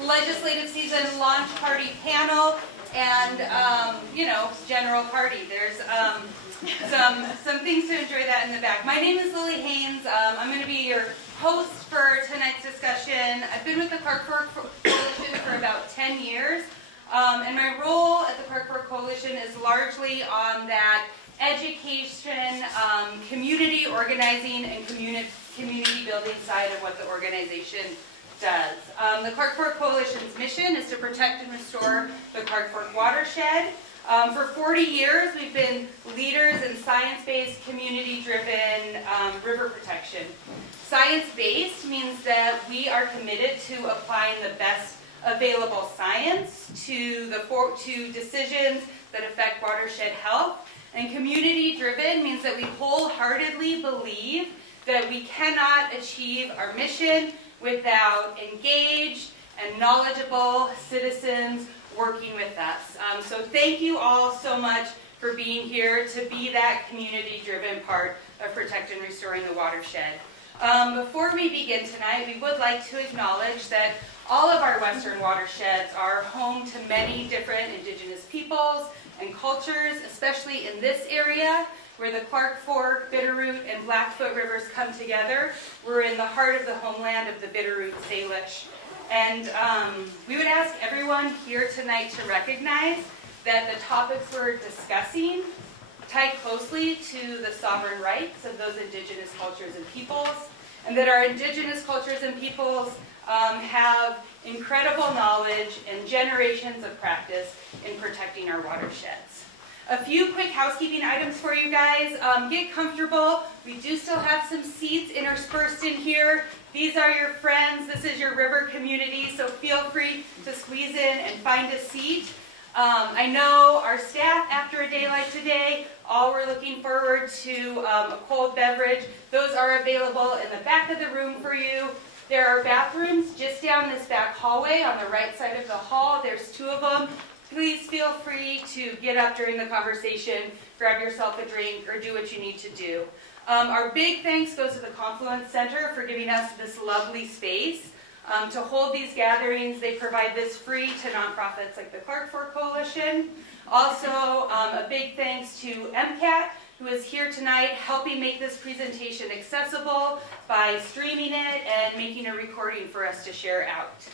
legislative season launch party panel and, general party. There's some things to enjoy that in the back. My name is Lily Haynes. I'm going to be your host for tonight's discussion. I've been with the Clark Fork Coalition for about 10 years, and my role at the Clark Fork Coalition is largely on that education, community organizing, and community building side of what the organization does. The Clark Fork Coalition's mission is to protect and restore the Clark Fork watershed. For 40 years, we've been leaders in science-based, community-driven river protection. Science-based means that we are committed to applying the best available science to decisions that affect watershed health. And community-driven means that we wholeheartedly believe that we cannot achieve our mission without engaged and knowledgeable citizens working with us. So thank you all so much for being here to be that community-driven part of protecting and restoring the watershed. Before we begin tonight, we would like to acknowledge that all of our western watersheds are home to many different indigenous peoples and cultures, especially in this area where the Clark Fork, Bitterroot, and Blackfoot rivers come together. We're in the heart of the homeland of the Bitterroot Salish. And we would ask everyone here tonight to recognize that the topics we're discussing tie closely to the sovereign rights of those indigenous cultures and peoples, and that our indigenous cultures and peoples have incredible knowledge and generations of practice in protecting our watersheds. A few quick housekeeping items for you guys. Get comfortable. We do still have some seats interspersed in here. These are your friends. This is your river community, so feel free to squeeze in and find a seat. I know our staff, after a day like today, all were looking forward to a cold beverage. Those are available in the back of the room for you. There are bathrooms just down this back hallway on the right side of the hall. There's 2 of them. Please feel free to get up during the conversation, grab yourself a drink, or do what you need to do. Our big thanks goes to the Confluence Center for giving us this lovely space to hold these gatherings. They provide this free to nonprofits like the Clark Fork Coalition. Also, a big thanks to MCAT, who is here tonight helping make this presentation accessible by streaming it and making a recording for us to share out.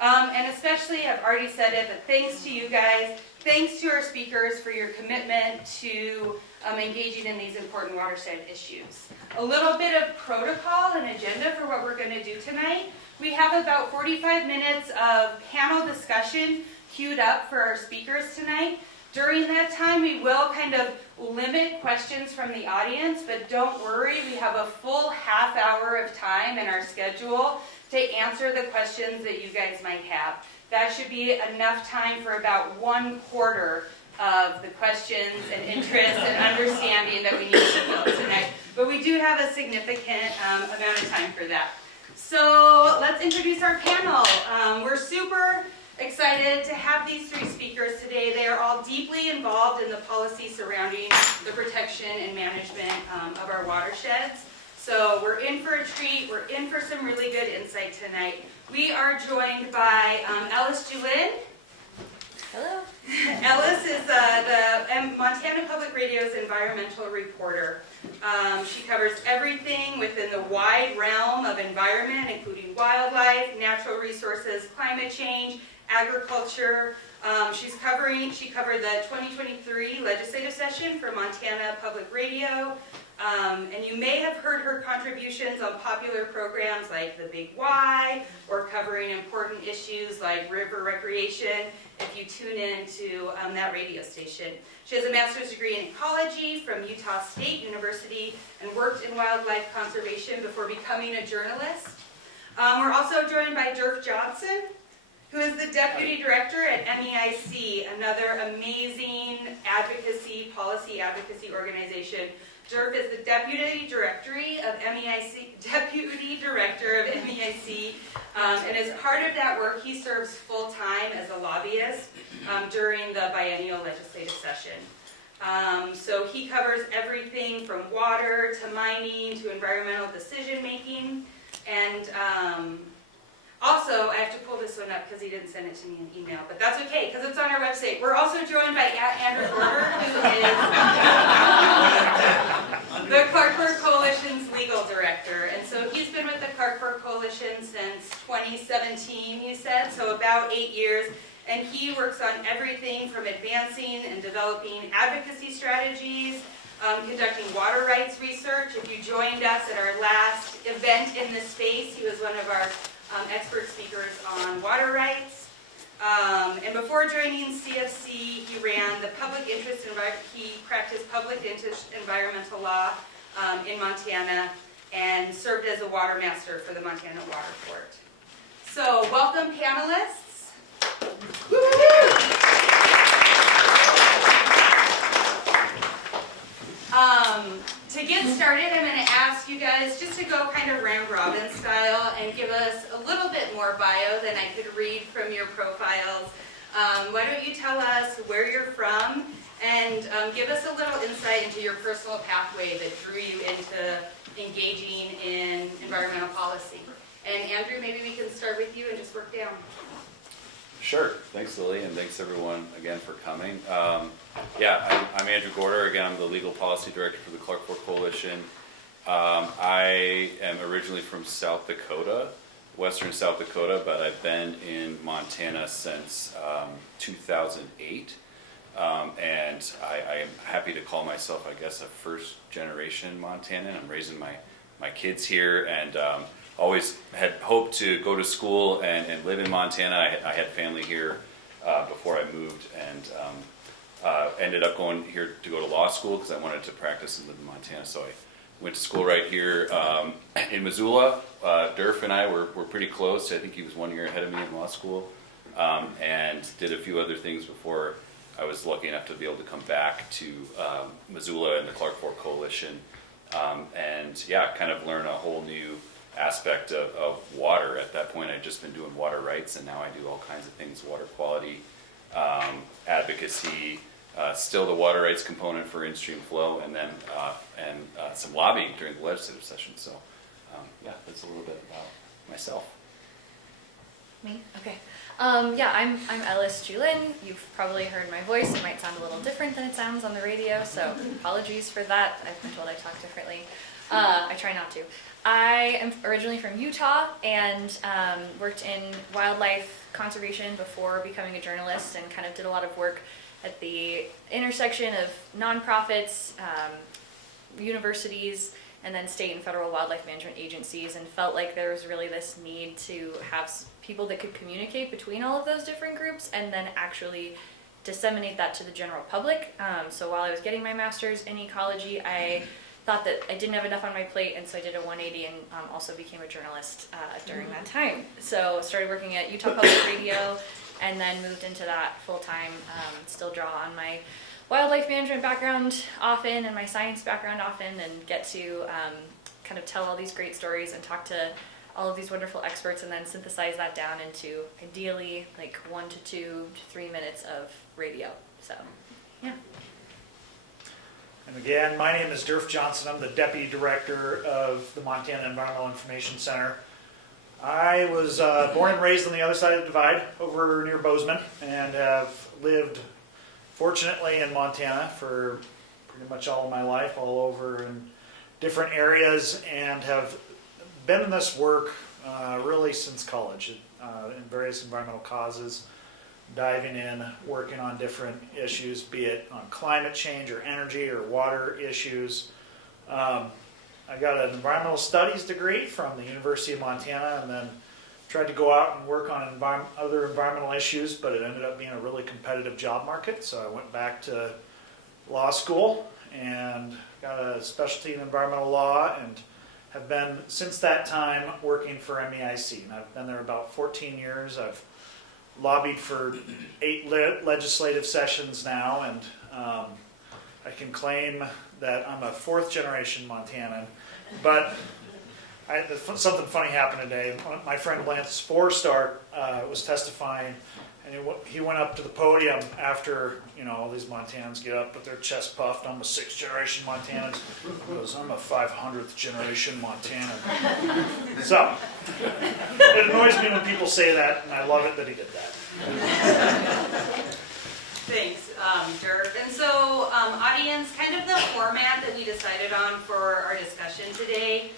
And especially, I've already said it, but thanks to you guys, thanks to our speakers for your commitment to engaging in these important watershed issues. A little bit of protocol and agenda for what we're going to do tonight. We have about 45 minutes of panel discussion queued up for our speakers tonight. During that time, we will kind of limit questions from the audience, but don't worry, we have a full half hour of time in our schedule to answer the questions that you guys might have. That should be enough time for about 1/4 of the questions and interest and understanding that we need to fill tonight. But we do have a significant amount of time for that. So let's introduce our panel. We're super excited to have these 3 speakers today. They are all deeply involved in the policy surrounding the protection and management of our watersheds. So we're in for a treat. We're in for some really good insight tonight. We are joined by Ellis Julin. Hello. Ellis is the Montana Public Radio's environmental reporter. She covers everything within the wide realm of environment, including wildlife, natural resources, climate change, agriculture. She covered the 2023 legislative session for Montana Public Radio. And you may have heard her contributions on popular programs like The Big Y, or covering important issues like river recreation if you tune in to that radio station. She has a master's degree in ecology from Utah State University and worked in wildlife conservation before becoming a journalist. We're also joined by Dirk Johnson, who is the Deputy Director at MEIC, another amazing policy advocacy organization. Dirk is the Deputy Director of MEIC, and as part of that work, he serves full-time as a lobbyist during the biennial legislative session. So he covers everything from water to mining to environmental decision-making, and Also, I have to pull this one up because he didn't send it to me in email, but that's okay because it's on our website. We're also joined by Andrew Gorder, who is the Clark Fork Coalition's legal director. And so he's been with the Clark Fork Coalition since 2017, he said, so about 8 years. And he works on everything from advancing and developing advocacy strategies, conducting water rights research. If you joined us at our last event in this space, he was one of our expert speakers on water rights. And before joining CFC, he ran the public interest, he practiced public interest environmental law in Montana and served as a water master for the Montana Water Court. So welcome panelists. To get started, I'm going to ask you guys just to go kind of round robin style and give us a little bit more bio than I could read from your profiles. Why don't you tell us where you're from and give us a little insight into your personal pathway that drew you into engaging in environmental policy. And Andrew, maybe we can start with you and just work down. Sure. Thanks, Lily, and thanks everyone again for coming. I'm Andrew Gorder. Again, I'm the legal policy director for the Clark Fork Coalition. I am originally from South Dakota, western South Dakota, but I've been in Montana since 2008. And I am happy to call myself, I guess, a first generation Montanan. I'm raising my kids here, and always had hoped to go to school and live in Montana. I had family here before I moved, and ended up going here to go to law school because I wanted to practice and live in Montana. So I went to school right here in Missoula. Durf and I were pretty close. I think he was 1 year ahead of me in law school, and did a few other things before I was lucky enough to be able to come back to Missoula and the Clark Fork Coalition, and kind of learn a whole new aspect of water. At that point, I'd just been doing water rights, and now I do all kinds of things: water quality, advocacy, still the water rights component for in-stream flow, and then some lobbying during the legislative session. So that's a little bit about myself. Me? Okay. I'm Ellis Julin. You've probably heard my voice. It might sound a little different than it sounds on the radio, so apologies for that. I've been told I talk differently. I try not to. I am originally from Utah and worked in wildlife conservation before becoming a journalist, and kind of did a lot of work at the intersection of nonprofits, universities, and then state and federal wildlife management agencies, and felt like there was really this need to have people that could communicate between all of those different groups and then actually disseminate that to the general public. So while I was getting my master's in ecology, I thought that I didn't have enough on my plate, and so I did a 180 and also became a journalist during that time. So started working at Utah Public Radio, and then moved into that full-time. Still draw on my wildlife management background often and my science background often, and get to kind of tell all these great stories and talk to all of these wonderful experts, and then synthesize that down into ideally like 1 to 2 to 3 minutes of radio. So, yeah. And again, my name is Durf Johnson. I'm the Deputy Director of the Montana Environmental Information Center. I was born and raised on the other side of the divide over near Bozeman, and have lived, fortunately, in Montana for pretty much all of my life, all over in different areas, and have been in this work really since college in various environmental causes. Diving in, working on different issues, be it on climate change or energy or water issues. I got an environmental studies degree from the University of Montana, and then tried to go out and work on other environmental issues, but it ended up being a really competitive job market. So I went back to law school and got a specialty in environmental law, and have been since that time working for MEIC. And I've been there about 14 years. I've lobbied for 8 legislative sessions now, and I can claim that I'm a 4th generation Montanan, but Something funny happened today. My friend Lance Forstar was testifying, and he went up to the podium after, all these Montanans get up with their chest puffed. I'm a 6th generation Montanan. He goes, I'm a 500th generation Montanan. So, it annoys me when people say that, and I love it that he did that. Thanks, Dirk. And so, audience, kind of the format that we decided on for our discussion today,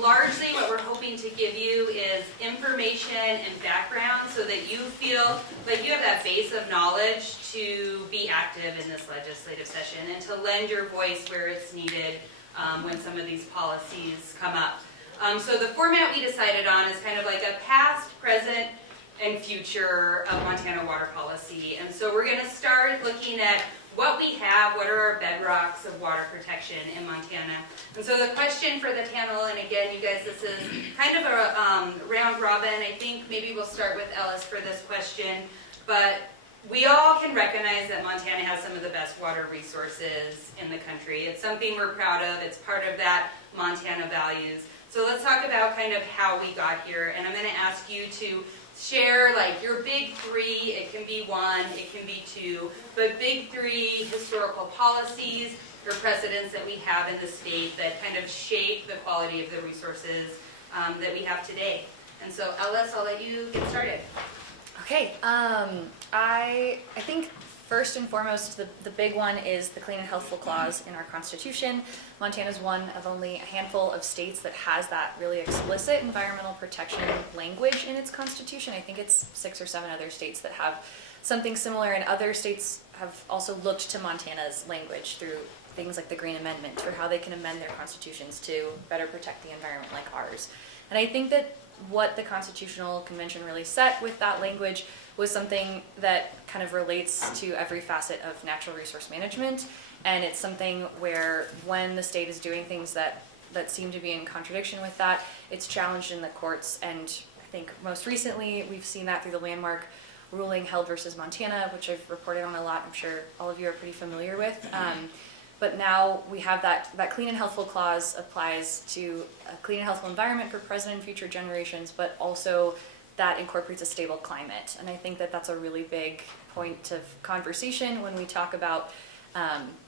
largely what we're hoping to give you is information and background so that you feel like you have that base of knowledge to be active in this legislative session and to lend your voice where it's needed when some of these policies come up. So the format we decided on is kind of like a past, present, and future of Montana water policy. And so we're going to start looking at what we have, what are our bedrocks of water protection in Montana. And so the question for the panel, and again, you guys, this is kind of a round robin. I think maybe we'll start with Ellis for this question, but we all can recognize that Montana has some of the best water resources in the country. It's something we're proud of. It's part of that Montana values. So let's talk about kind of how we got here, and I'm going to ask you to share like your big 3, it can be 1, it can be 2, but big 3 historical policies or precedents that we have in the state that kind of shape the quality of the resources that we have today. And so Ellis, I'll let you get started. Okay, I think first and foremost, the big one is the Clean and Healthful Clause in our Constitution. Montana is one of only a handful of states that has that really explicit environmental protection language in its Constitution. I think it's 6 or 7 other states that have something similar, and other states have also looked to Montana's language through things like the Green Amendment for how they can amend their constitutions to better protect the environment like ours. And I think that what the Constitutional Convention really set with that language was something that kind of relates to every facet of natural resource management, and it's something where when the state is doing things that seem to be in contradiction with that, it's challenged in the courts. And I think most recently we've seen that through the landmark ruling Held versus Montana, which I've reported on a lot. I'm sure all of you are pretty familiar with. But now we have that Clean and Healthful Clause applies to a clean and healthful environment for present and future generations, but also that incorporates a stable climate. And I think that that's a really big point of conversation when we talk about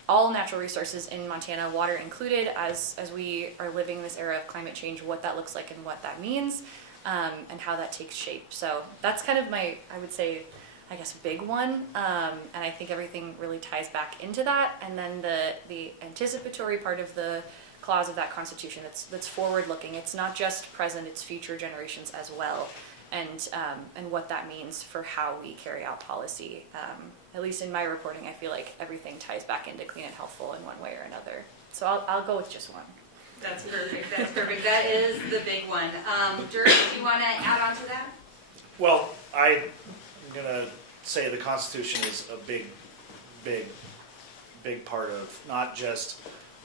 all natural resources in Montana, water included, as we are living in this era of climate change, what that looks like and what that means, and how that takes shape. So that's kind of my, I would say, I guess, big one, and I think everything really ties back into that. And then the anticipatory part of the clause of that Constitution that's forward-looking. It's not just present; it's future generations as well, and what that means for how we carry out policy. At least in my reporting, I feel like everything ties back into clean and healthful in one way or another. So I'll go with just 1. That's perfect. That's perfect. That is the big one. Dirk, do you want to add on to that? Well, I'm going to say the Constitution is a big, big, big part of not just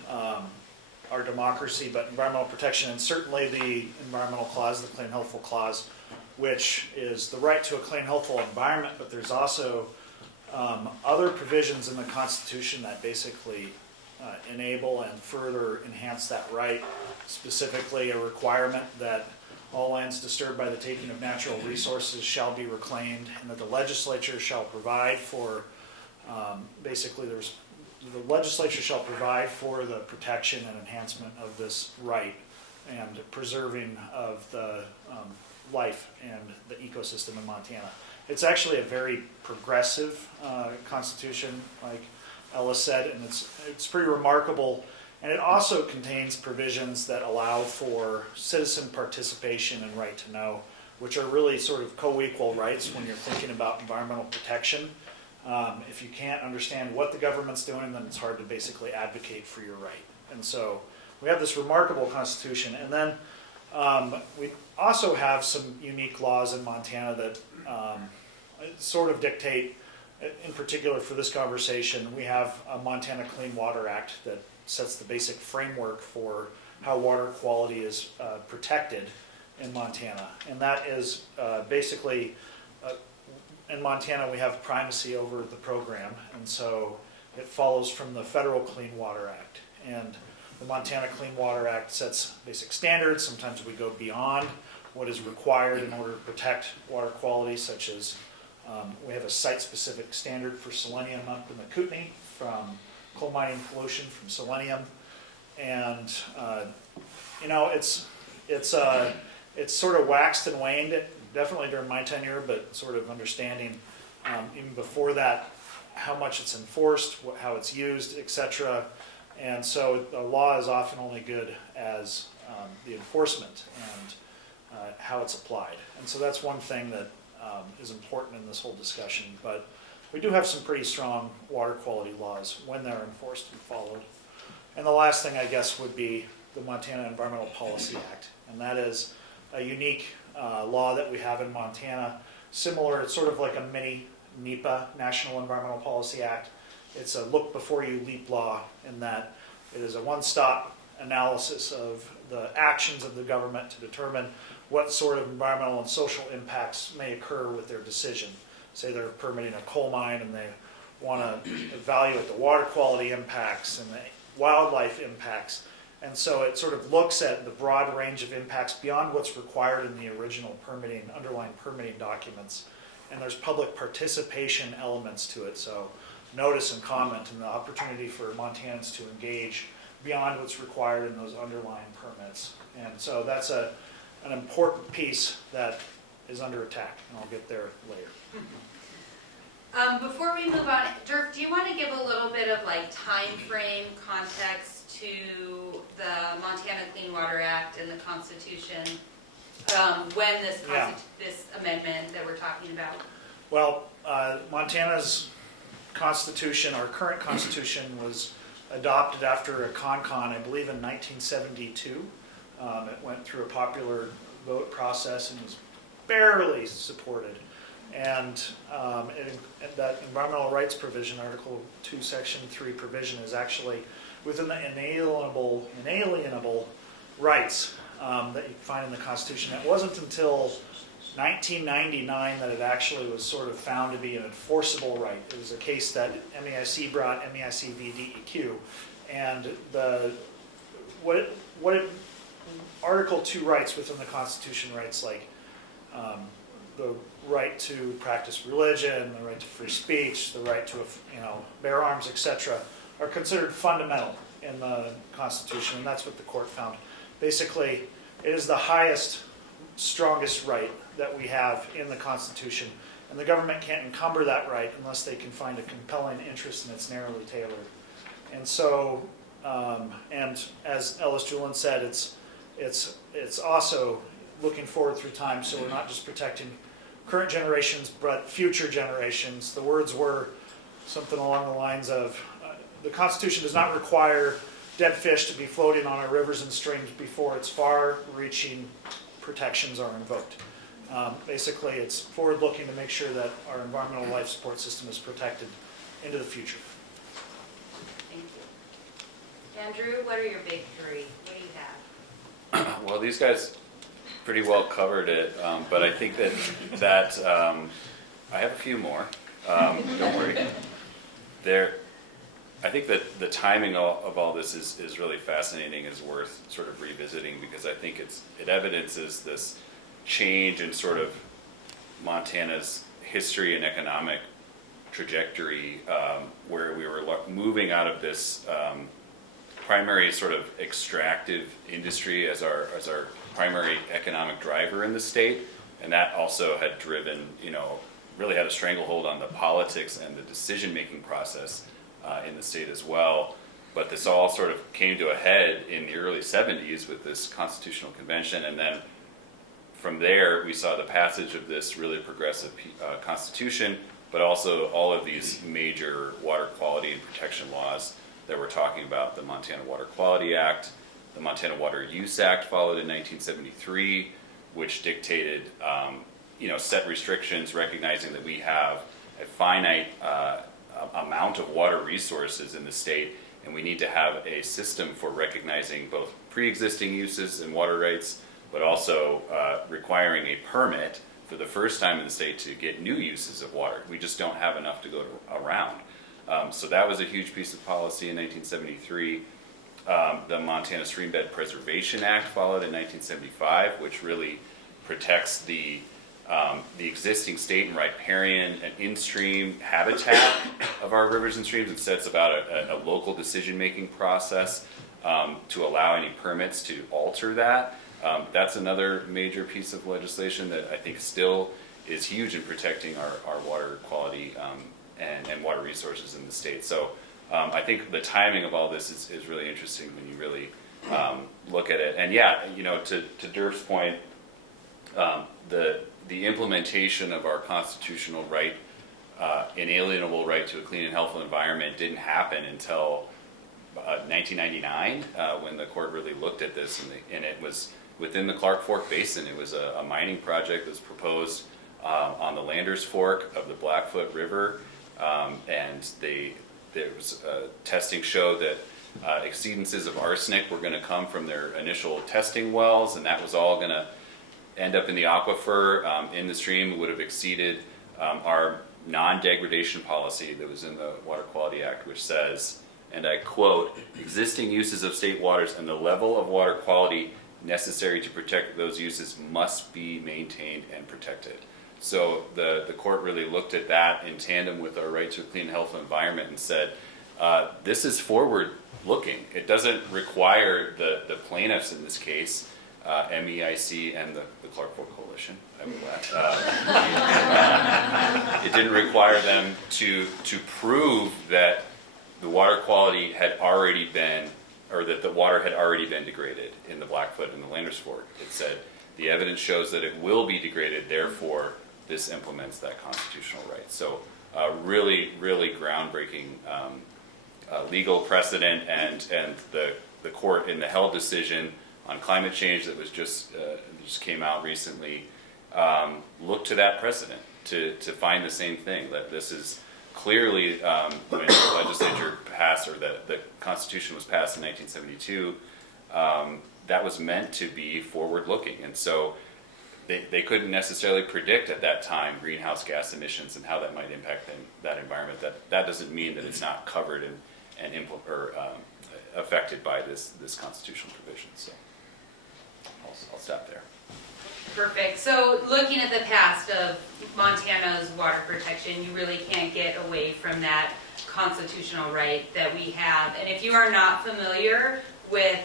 our democracy, but environmental protection, and certainly the environmental clause, the Clean and Healthful Clause, which is the right to a clean, healthful environment. But there's also other provisions in the Constitution that basically enable and further enhance that right, specifically a requirement that all lands disturbed by the taking of natural resources shall be reclaimed, and that the legislature shall provide for, the legislature shall provide for the protection and enhancement of this right and preserving of the life and the ecosystem in Montana. It's actually a very progressive constitution, like Ellis said, and it's pretty remarkable. And it also contains provisions that allow for citizen participation and right to know, which are really sort of co-equal rights when you're thinking about environmental protection. If you can't understand what the government's doing, then it's hard to basically advocate for your right. And so we have this remarkable constitution. And then we also have some unique laws in Montana that sort of dictate, in particular for this conversation, we have a Montana Clean Water Act that sets the basic framework for how water quality is protected in Montana. And that is basically, in Montana we have primacy over the program, and so it follows from the Federal Clean Water Act. And The Montana Clean Water Act sets basic standards. Sometimes we go beyond what is required in order to protect water quality, such as we have a site-specific standard for selenium up in the Kootenai from coal mining pollution from selenium. And, it's sort of waxed and waned, definitely during my tenure, but sort of understanding even before that how much it's enforced, how it's used, etc. And so the law is often only good as the enforcement and how it's applied. And so that's one thing that is important in this whole discussion. But we do have some pretty strong water quality laws when they're enforced and followed. And the last thing, I guess, would be the Montana Environmental Policy Act. And that is a unique law that we have in Montana. Similar, it's sort of like a mini NEPA, National Environmental Policy Act. It's a look before you leap law in that it is a one-stop analysis of the actions of the government to determine what sort of environmental and social impacts may occur with their decision. Say they're permitting a coal mine and they want to evaluate the water quality impacts and the wildlife impacts. And so it sort of looks at the broad range of impacts beyond what's required in the original permitting, underlying permitting documents. And there's public participation elements to it. So notice and comment and the opportunity for Montanans to engage beyond what's required in those underlying permits. And so that's an important piece that is under attack, and I'll get there later. Before we move on, Dirk, do you want to give a little bit of like time frame context to the Montana Clean Water Act and the Constitution when this this amendment that we're talking about? Well, Montana's Constitution, our current Constitution, was adopted after a con-con, I believe in 1972. It went through a popular vote process and was barely supported. And that environmental rights provision, Article 2, Section 3 provision, is actually within the inalienable rights that you can find in the Constitution. It wasn't until 1999 that it actually was sort of found to be an enforceable right. It was a case that MEIC brought, MEIC v. DEQ, and Article 2 rights within the Constitution, rights like the right to practice religion, the right to free speech, the right to bear arms, etc., are considered fundamental in the Constitution, and that's what the court found. Basically, it is the highest, strongest right that we have in the Constitution, and the government can't encumber that right unless they can find a compelling interest and it's narrowly tailored. And so, and as Ellis Julin said, it's also looking forward through time, so we're not just protecting current generations, but future generations. The words were something along the lines of, the Constitution does not require dead fish to be floating on our rivers and streams before its far-reaching protections are invoked. Basically, it's forward-looking to make sure that our environmental life support system is protected into the future. Thank you. Andrew, what are your big three? What do you have? Well, these guys pretty well covered it, but I think that I have a few more. Don't worry. I think that the timing of all this is really fascinating, is worth sort of revisiting, because I think it evidences this change in sort of Montana's history and economic trajectory, where we were moving out of this primary sort of extractive industry as our primary economic driver in the state, and that also had driven, really had a stranglehold on the politics and the decision-making process in the state as well. But this all sort of came to a head in the early 70s with this constitutional convention, and then from there we saw the passage of this really progressive constitution, but also all of these major water quality and protection laws that we're talking about. The Montana Water Quality Act, the Montana Water Use Act followed in 1973, which dictated, set restrictions, recognizing that we have a finite amount of water resources in the state, and we need to have a system for recognizing both pre-existing uses and water rights, but also requiring a permit for the first time in the state to get new uses of water. We just don't have enough to go around. So that was a huge piece of policy in 1973. the Montana Streambed Preservation Act followed in 1975, which really protects the existing state and riparian and in-stream habitat of our rivers and streams and sets about a local decision-making process to allow any permits to alter that. That's another major piece of legislation that I think still is huge in protecting our water quality and water resources in the state. So I think the timing of all this is really interesting when you really look at it. And yeah, to Durf's point, the implementation of our constitutional right, inalienable right to a clean and healthful environment didn't happen until 1999 when the court really looked at this, and it was within the Clark Fork Basin. It was a mining project that was proposed on the Landers Fork of the Blackfoot River, and there was testing showed that exceedances of arsenic were going to come from their initial testing wells, and that was all going to end up in the aquifer in the stream. It would have exceeded our non-degradation policy that was in the Water Quality Act, which says, and I quote, "Existing uses of state waters and the level of water quality necessary to protect those uses must be maintained and protected." So the court really looked at that in tandem with our right to a clean and healthful environment and said, this is forward looking. It doesn't require the plaintiffs in this case, MEIC and the Clark Fork Coalition, it didn't require them to prove that the water quality had already been, or that the water had already been degraded in the Blackfoot and the Landers Fork. It said the evidence shows that it will be degraded, therefore this implements that constitutional right. So really, really groundbreaking legal precedent, and the court in the Held decision on climate change that was just came out recently looked to that precedent to find the same thing, that this is clearly when the legislature passed, or the Constitution was passed in 1972, that was meant to be forward-looking, and so they couldn't necessarily predict at that time greenhouse gas emissions and how that might impact that environment. That doesn't mean that it's not covered and affected by this constitutional provision. So I'll stop there. Perfect. So looking at the past of Montana's water protection, you really can't get away from that constitutional right that we have. And if you are not familiar with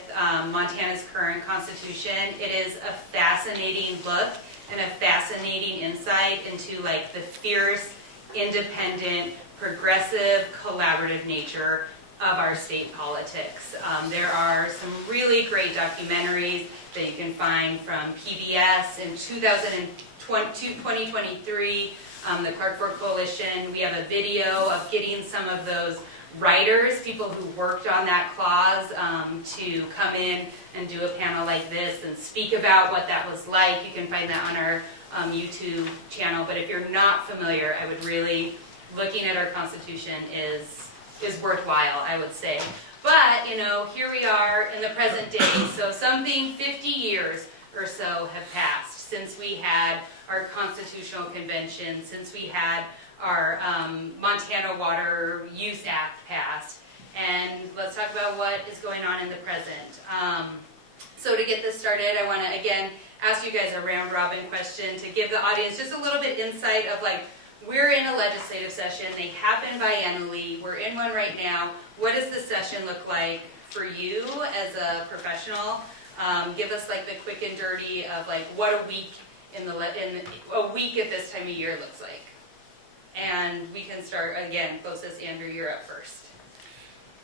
Montana's current constitution, it is a fascinating look and a fascinating insight into like the fierce, independent, progressive, collaborative nature of our state politics. There are some really great documentaries that you can find from PBS in 2023, the Clark Fork Coalition. We have a video of getting some of those writers, people who worked on that clause, to come in and do a panel like this and speak about what that was like. You can find that on our YouTube channel. But if you're not familiar, I would really, looking at our Constitution is worthwhile, I would say. But, here we are in the present day. So something 50 years or so have passed since we had our Constitutional Convention, since we had our Montana Water Use Act passed. And let's talk about what is going on in the present. So to get this started, I want to, again, ask you guys a round-robin question to give the audience just a little bit insight of, like, we're in a legislative session. They happen biannually. We're in one right now. What does the session look like for you as a professional? Give us like the quick and dirty of like what a week in a week at this time of year looks like. And we can start again. Closest, Andrew, you're up first.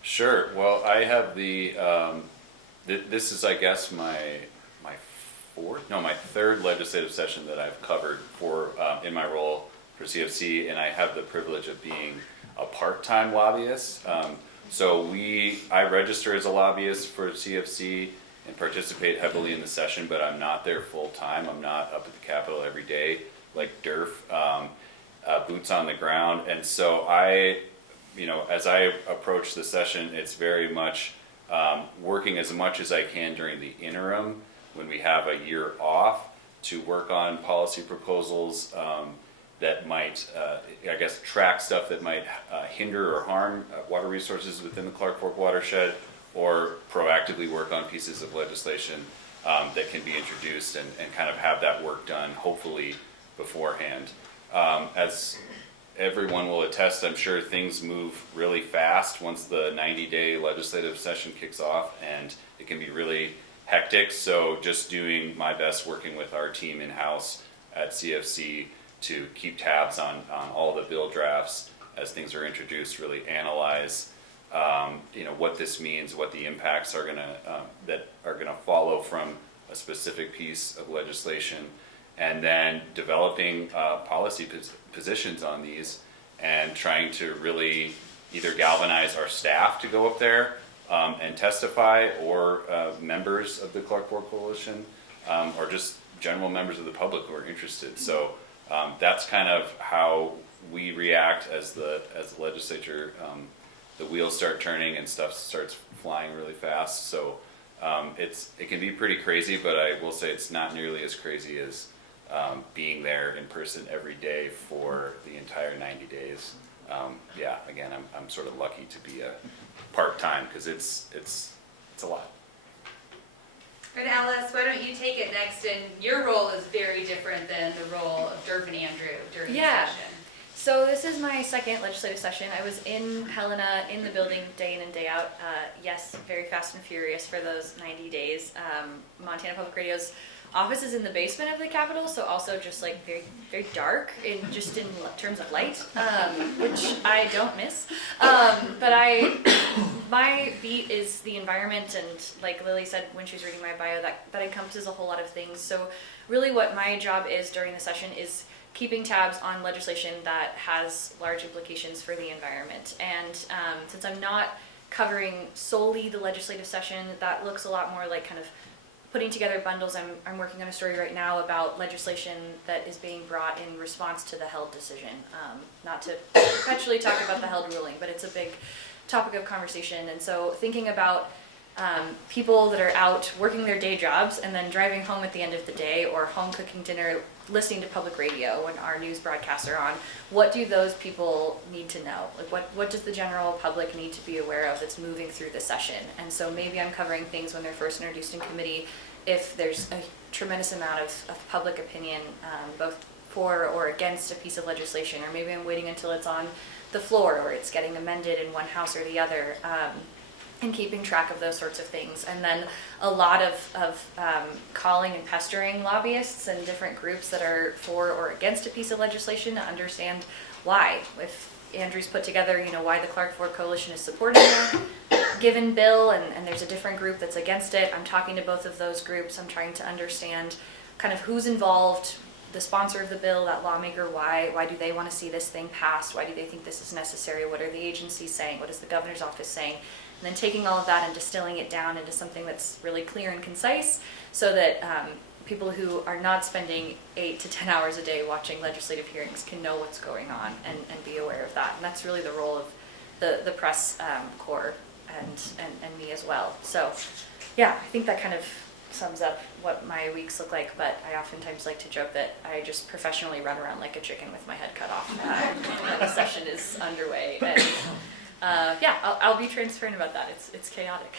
Sure. Well, I have this is, I guess, my third legislative session that I've covered for in my role for CFC, and I have the privilege of being a part-time lobbyist. So I register as a lobbyist for CFC and participate heavily in the session, but I'm not there full-time. I'm not up at the Capitol every day like Durf, boots on the ground. And so as I approach the session, it's very much working as much as I can during the interim when we have a year off to work on policy proposals that might, track stuff that might hinder or harm water resources within the Clark Fork watershed, or proactively work on pieces of legislation that can be introduced and kind of have that work done, hopefully, beforehand. As everyone will attest, I'm sure things move really fast once the 90-day legislative session kicks off, and it can be really hectic. So just doing my best working with our team in-house at CFC to keep tabs on all the bill drafts as things are introduced, really analyze what this means, what the impacts are that are gonna follow from a specific piece of legislation, and then developing policy positions on these and trying to really either galvanize our staff to go up there and testify, or members of the Clark Fork Coalition, or just general members of the public who are interested. So that's kind of how we react as the legislature. The wheels start turning and stuff starts flying really fast. So it can be pretty crazy, but I will say it's not nearly as crazy as being there in person every day for the entire 90 days. Again, I'm sort of lucky to be a part-time, because it's a lot. And Alice, why don't you take it next? And your role is very different than the role of Durf and Andrew during the session. So this is my second legislative session. I was in Helena, in the building day in and day out. Yes, very fast and furious for those 90 days. Montana Public Radio's office is in the basement of the Capitol, so also just like very, very dark in terms of light, which I don't miss. But my beat is the environment, and like Lily said when she was reading my bio, that encompasses a whole lot of things. So really what my job is during the session is keeping tabs on legislation that has large implications for the environment. And since I'm not covering solely the legislative session, that looks a lot more like kind of putting together bundles. I'm working on a story right now about legislation that is being brought in response to the Held decision. Not to perpetually talk about the Held ruling, but it's a big topic of conversation. And so thinking about people that are out working their day jobs and then driving home at the end of the day, or home cooking dinner, listening to public radio when our news broadcasts are on, what do those people need to know? Like what does the general public need to be aware of that's moving through the session? And so maybe I'm covering things when they're first introduced in committee, if there's a tremendous amount of public opinion, both for or against a piece of legislation, or maybe I'm waiting until it's on the floor or it's getting amended in one house or the other. And keeping track of those sorts of things. And then a lot of calling and pestering lobbyists and different groups that are for or against a piece of legislation to understand why. If Andrew's put together, why the Clark Fork Coalition is supporting a given bill, and there's a different group that's against it, I'm talking to both of those groups. I'm trying to understand kind of who's involved, the sponsor of the bill, that lawmaker, why do they want to see this thing passed? Why do they think this is necessary? What are the agencies saying? What is the governor's office saying? And then taking all of that and distilling it down into something that's really clear and concise, so that people who are not spending 8 to 10 hours a day watching legislative hearings can know what's going on and be aware of that. And that's really the role of the press corps and me as well. So yeah, I think that kind of sums up what my weeks look like, but I oftentimes like to joke that I just professionally run around like a chicken with my head cut off when the session is underway. And I'll be transparent about that. It's chaotic.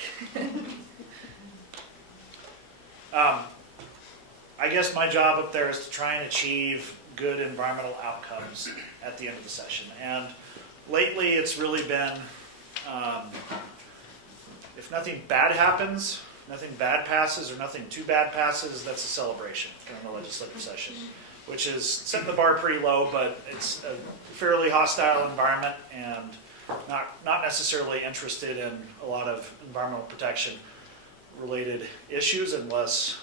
I guess my job up there is to try and achieve good environmental outcomes at the end of the session. And lately it's really been, if nothing bad happens, nothing bad passes, or nothing too bad passes, that's a celebration during the legislative session, which is setting the bar pretty low, but it's a fairly hostile environment and not necessarily interested in a lot of environmental protection related issues, unless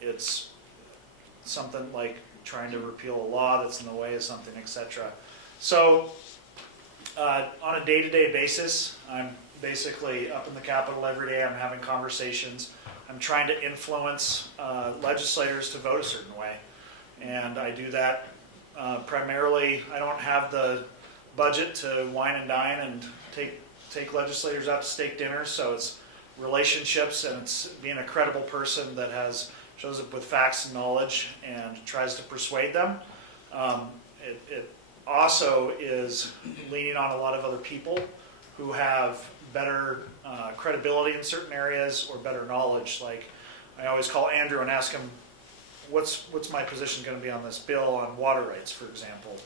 it's something like trying to repeal a law that's in the way of something, etc. So on a day-to-day basis, I'm basically up in the Capitol every day. I'm having conversations. I'm trying to influence legislators to vote a certain way, and I do that primarily. I don't have the budget to wine and dine and take legislators out to steak dinners, so it's relationships, and it's being a credible person that shows up with facts and knowledge and tries to persuade them. It also is leaning on a lot of other people who have better credibility in certain areas or better knowledge. Like I always call Andrew and ask him, what's my position going to be on this bill on water rights, for example,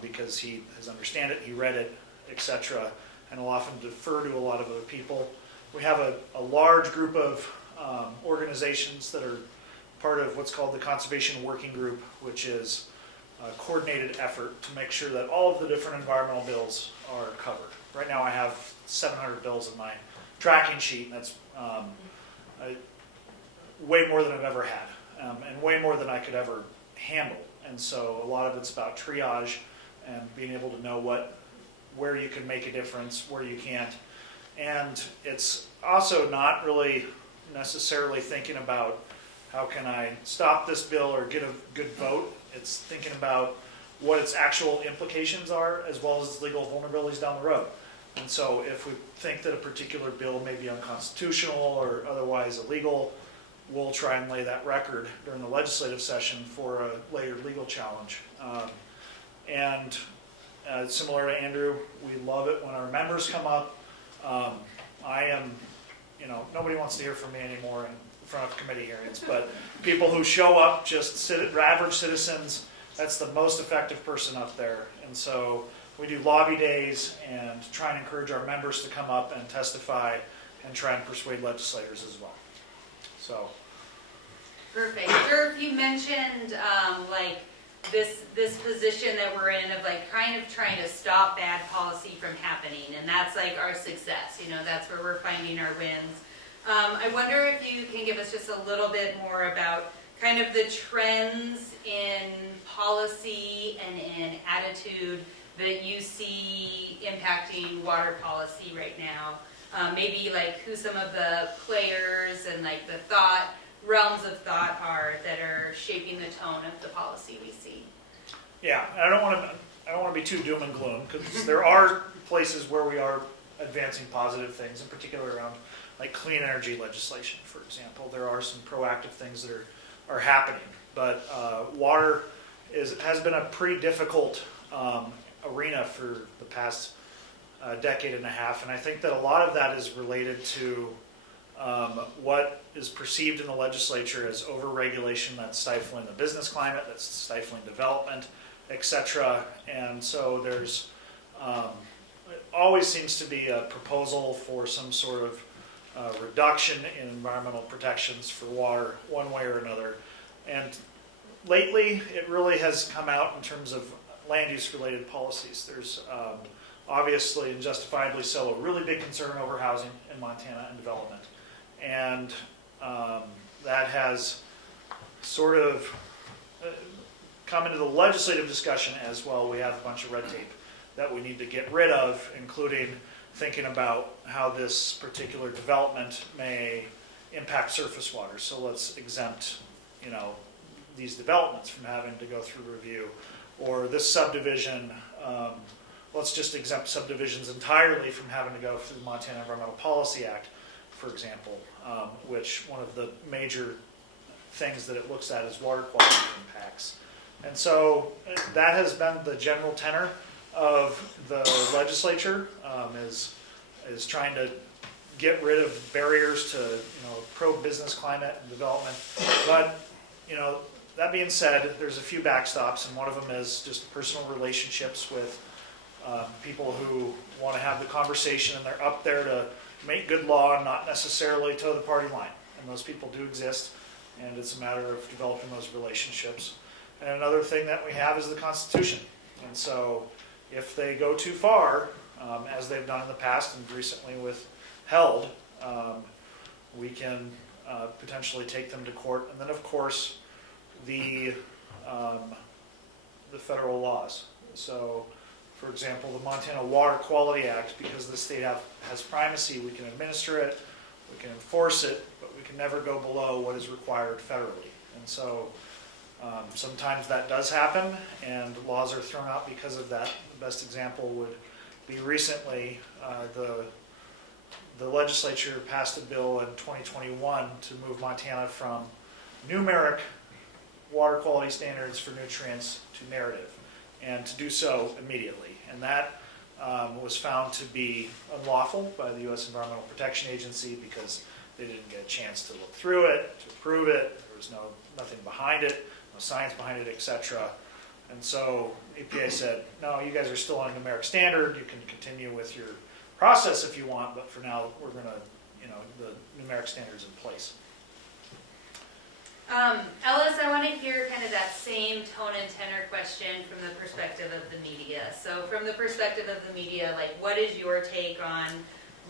because he has understand it, he read it, etc. And will often defer to a lot of other people. We have a large group of organizations that are part of what's called the Conservation Working Group, which is a coordinated effort to make sure that all of the different environmental bills are covered. Right now I have 700 bills in my tracking sheet, and that's way more than I've ever had, and way more than I could ever handle. And so a lot of it's about triage and being able to know where you can make a difference, where you can't. And it's also not really necessarily thinking about how can I stop this bill or get a good vote. It's thinking about what its actual implications are as well as its legal vulnerabilities down the road. And so if we think that a particular bill may be unconstitutional or otherwise illegal, we'll try and lay that record during the legislative session for a later legal challenge. Similar to Andrew, we love it when our members come up. Nobody wants to hear from me anymore in front of committee hearings, but people who show up, just average citizens, that's the most effective person up there. And so we do lobby days and try and encourage our members to come up and testify and try and persuade legislators as well. So. Perfect. Durf, you mentioned this position that we're in of kind of trying to stop bad policy from happening, and that's our success. That's where we're finding our wins. I wonder if you can give us just a little bit more about kind of the trends in policy and in attitude that you see impacting water policy right now. Maybe who some of the players and the realms of thought are that are shaping the tone of the policy we see. Yeah, I don't want to be too doom and gloom, because there are places where we are advancing positive things, in particular around clean energy legislation, for example. There are some proactive things that are happening, but water has been a pretty difficult arena for the past decade and a half, and I think that a lot of that is related to what is perceived in the legislature as overregulation that's stifling the business climate, that's stifling development, etc. And so there's it always seems to be a proposal for some sort of reduction in environmental protections for water one way or another. And lately it really has come out in terms of land use related policies. There's obviously and justifiably so a really big concern over housing in Montana and development. And that has sort of come into the legislative discussion as well. We have a bunch of red tape that we need to get rid of, including thinking about how this particular development may impact surface water. So let's exempt, these developments from having to go through review, or this subdivision. Let's just exempt subdivisions entirely from having to go through the Montana Environmental Policy Act, for example, which one of the major things that it looks at is water quality impacts. And so that has been the general tenor of the legislature, is trying to get rid of barriers to pro-business climate and development. But that being said, there's a few backstops, and one of them is just personal relationships with people who want to have the conversation, and they're up there to make good law and not necessarily toe the party line. And those people do exist, and it's a matter of developing those relationships. And another thing that we have is the Constitution. And so if they go too far, as they've done in the past and recently with HELD, we can potentially take them to court. And then, of course, the federal laws. So, for example, the Montana Water Quality Act, because the state has primacy, we can administer it, we can enforce it, but we can never go below what is required federally. And so sometimes that does happen, and laws are thrown out because of that. The best example would be recently the legislature passed a bill in 2021 to move Montana from numeric water quality standards for nutrients to narrative, and to do so immediately. And that was found to be unlawful by the U.S. Environmental Protection Agency because they didn't get a chance to look through it, to approve it. There was nothing behind it, no science behind it, etc. And so EPA said, no, you guys are still on numeric standard. You can continue with your process if you want, but for now, we're going to, the numeric standard's in place. Ellis, I want to hear kind of that same tone and tenor question from the perspective of the media. So from the perspective of the media, like, what is your take on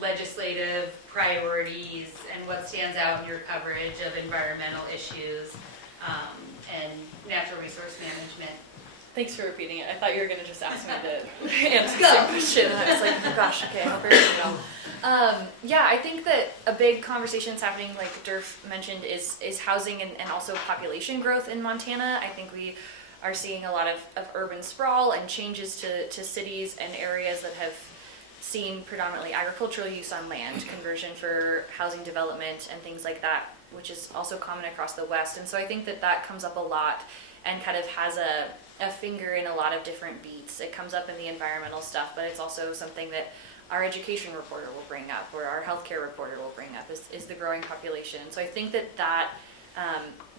legislative priorities and what stands out in your coverage of environmental issues and natural resource management? Thanks for repeating it. I thought you were going to just ask me to answer the same question. I was like, oh gosh, okay, I hope everything well. Yeah, I think that a big conversation that's happening, like Durf mentioned, is housing and also population growth in Montana. I think we are seeing a lot of urban sprawl and changes to cities and areas that have seen predominantly agricultural use on land, conversion for housing development and things like that, which is also common across the West. And so I think that comes up a lot and kind of has a finger in a lot of different beats. It comes up in the environmental stuff, but it's also something that our education reporter will bring up, or our healthcare reporter will bring up, is the growing population. So I think that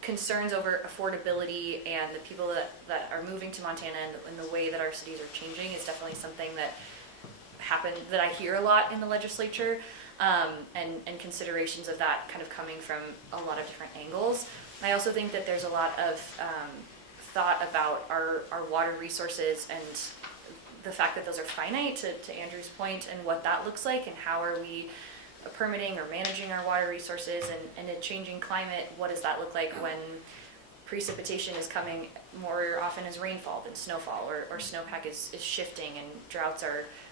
concerns over affordability and the people that are moving to Montana and the way that our cities are changing is definitely something that I hear a lot in the legislature, and considerations of that kind of coming from a lot of different angles. And I also think that there's a lot of thought about our water resources and the fact that those are finite, to Andrew's point, and what that looks like, and how are we permitting or managing our water resources, and in a changing climate, what does that look like when precipitation is coming more often as rainfall than snowfall, or snowpack is shifting, and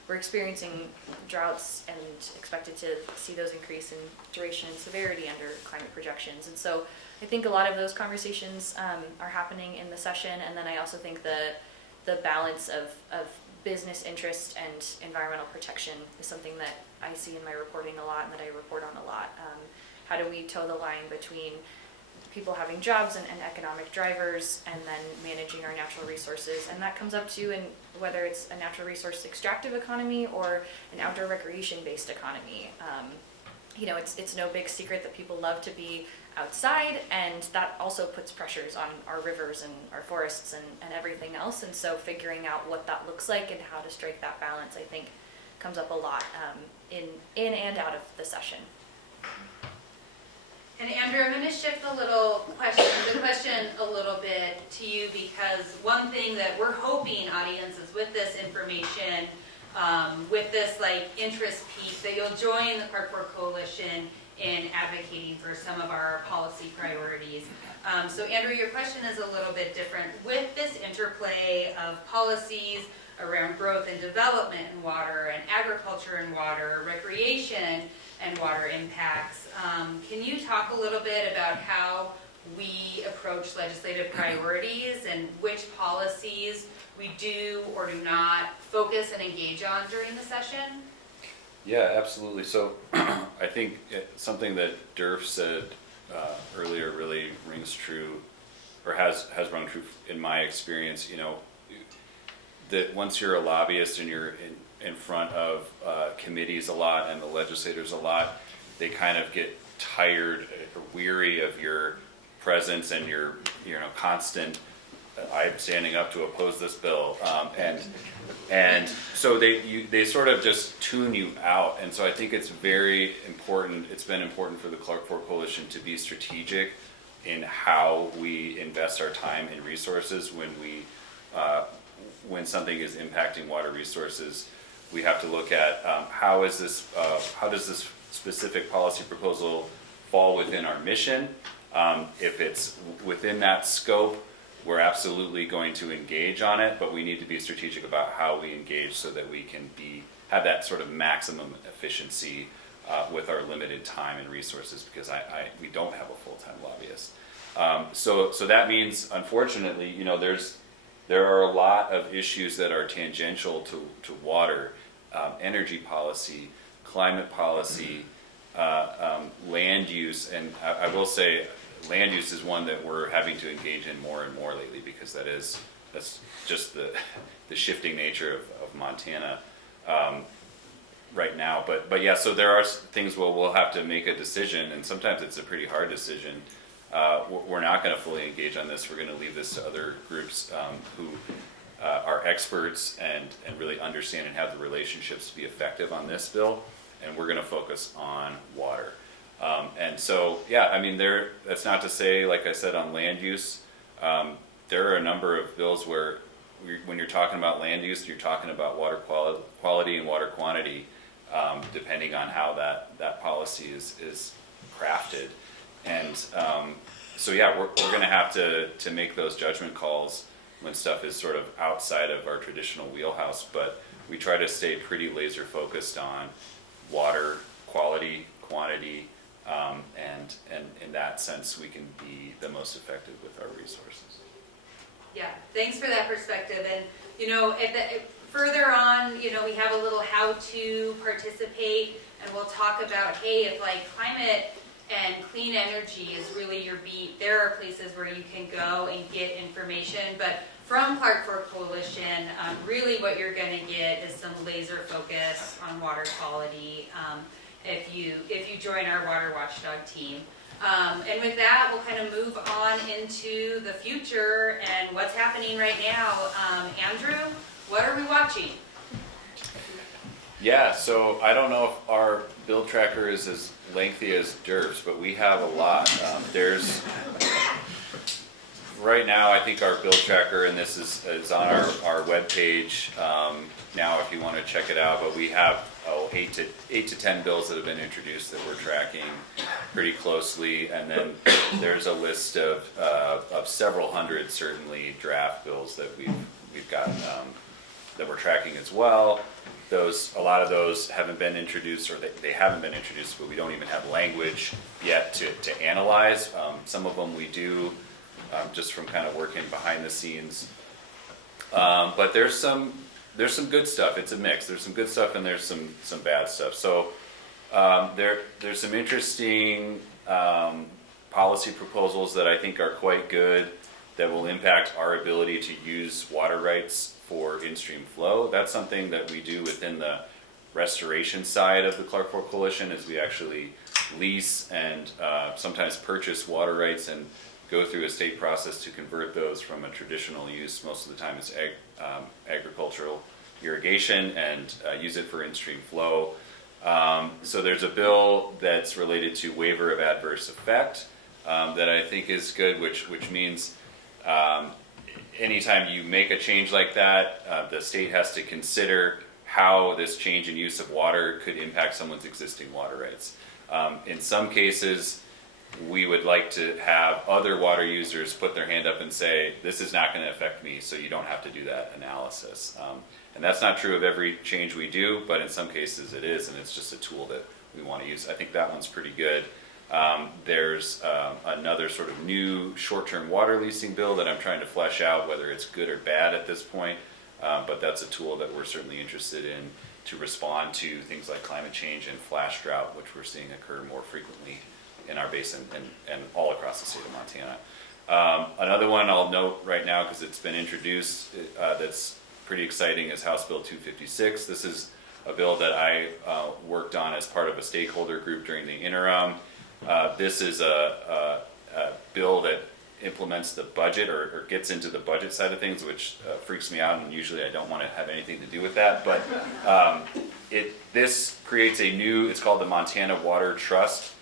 we're experiencing droughts and expected to see those increase in duration and severity under climate projections. And so I think a lot of those conversations are happening in the session. And then I also think the balance of business interest and environmental protection is something that I see in my reporting a lot and that I report on a lot. How do we toe the line between people having jobs and economic drivers, and then managing our natural resources? And that comes up to whether it's a natural resource extractive economy or an outdoor recreation based economy. It's no big secret that people love to be outside, and that also puts pressures on our rivers and our forests and everything else. And so figuring out what that looks like and how to strike that balance, I think, comes up a lot in and out of the session. And Andrew, I'm going to shift the question a little bit to you, because one thing that we're hoping, audiences, with this information, with this interest piece, that you'll join the Clark Fork Coalition in advocating for some of our policy priorities. So Andrew, your question is a little bit different. With this interplay of policies around growth and development in water, and agriculture and water, recreation and water impacts, can you talk a little bit about how we approach legislative priorities and which policies we do or do not focus and engage on during the session? Yeah, absolutely. So I think something that Durf said earlier really rings true, or has rung true in my experience. That once you're a lobbyist and you're in front of committees a lot and the legislators a lot, they kind of get tired or weary of your presence and your constant I'm standing up to oppose this bill, and so they sort of just tune you out. And so I think it's very important. It's been important for the Clark Fork Coalition to be strategic in how we invest our time and resources when something is impacting water resources. We have to look at how does this specific policy proposal fall within our mission. If it's within that scope, we're absolutely going to engage on it, but we need to be strategic about how we engage so that we can have that sort of maximum efficiency with our limited time and resources, because we don't have a full-time lobbyist. So that means, unfortunately, there are a lot of issues that are tangential to water, energy policy, climate policy, land use, and I will say land use is one that we're having to engage in more and more lately, because that's just the shifting nature of Montana. right now. But yeah, so there are things where we'll have to make a decision, and sometimes it's a pretty hard decision. We're not going to fully engage on this. We're going to leave this to other groups who are experts and really understand and have the relationships to be effective on this bill. And we're going to focus on water. And so, yeah, I mean, that's not to say, like I said, on land use, there are a number of bills where when you're talking about land use, you're talking about water quality and water quantity, depending on how that policy is crafted. And so, yeah, we're going to have to make those judgment calls when stuff is sort of outside of our traditional wheelhouse, but we try to stay pretty laser focused on water quality, quantity, and in that sense, we can be the most effective with our resources. Yeah, thanks for that perspective. And, further on, we have a little how to participate, and we'll talk about, hey, if like climate and clean energy is really your beat, there are places where you can go and get information. But from Clark Fork Coalition, really what you're going to get is some laser focus on water quality if you join our Water Watchdog team. And with that, we'll kind of move on into the future and what's happening right now. Andrew, what are we watching? Yeah, so I don't know if our build tracker is as lengthy as DERF's, but we have a lot. There's right now, I think our build tracker, and this is on our webpage now if you want to check it out, but we have 8 to 10 bills that have been introduced that we're tracking pretty closely, and then there's a list of several hundred certainly draft bills that we've got that we're tracking as well. A lot of those haven't been introduced, or they haven't been introduced, but we don't even have language yet to analyze. Some of them we do, just from kind of working behind the scenes. But there's some good stuff. It's a mix. There's some good stuff and there's some bad stuff. So there's some interesting policy proposals that I think are quite good that will impact our ability to use water rights for in-stream flow. That's something that we do within the restoration side of the Clark Fork Coalition, is we actually lease and sometimes purchase water rights and go through a state process to convert those from a traditional use, most of the time it's agricultural irrigation, and use it for in-stream flow. So there's a bill that's related to waiver of adverse effect that I think is good, which means anytime you make a change like that, the state has to consider how this change in use of water could impact someone's existing water rights. In some cases, we would like to have other water users put their hand up and say, this is not going to affect me, so you don't have to do that analysis. And that's not true of every change we do, but in some cases it is, and it's just a tool that we want to use. I think that one's pretty good. There's another sort of new short-term water leasing bill that I'm trying to flesh out, whether it's good or bad at this point, but that's a tool that we're certainly interested in to respond to things like climate change and flash drought, which we're seeing occur more frequently in our basin and all across the state of Montana. Another one I'll note right now, because it's been introduced, that's pretty exciting, is House Bill 256. This is a bill that I worked on as part of a stakeholder group during the interim. This is a bill that implements the budget or gets into the budget side of things, which freaks me out, and usually I don't want to have anything to do with that. But this creates a new, it's called the Montana Water Trust.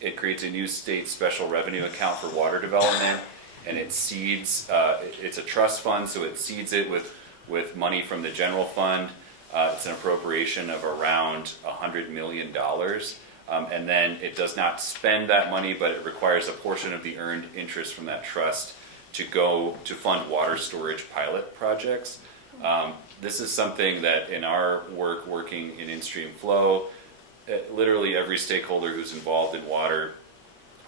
It creates a new state special revenue account for water development, and it seeds, it's a trust fund, so it seeds it with money from the general fund. It's an appropriation of around $100 million. And then it does not spend that money, but it requires a portion of the earned interest from that trust to go to fund water storage pilot projects. This is something that in our working in in-stream flow, literally every stakeholder who's involved in water,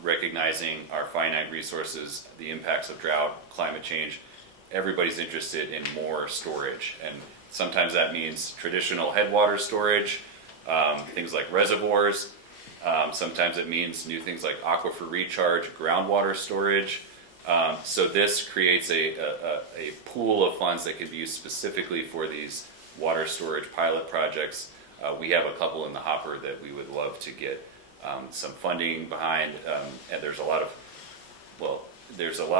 recognizing our finite resources, the impacts of drought, climate change, everybody's interested in more storage. And sometimes that means traditional headwater storage, things like reservoirs. Sometimes it means new things like aquifer recharge, groundwater storage. So this creates a pool of funds that can be used specifically for these water storage pilot projects. We have a couple in the hopper that we would love to get some funding behind, and there's a lot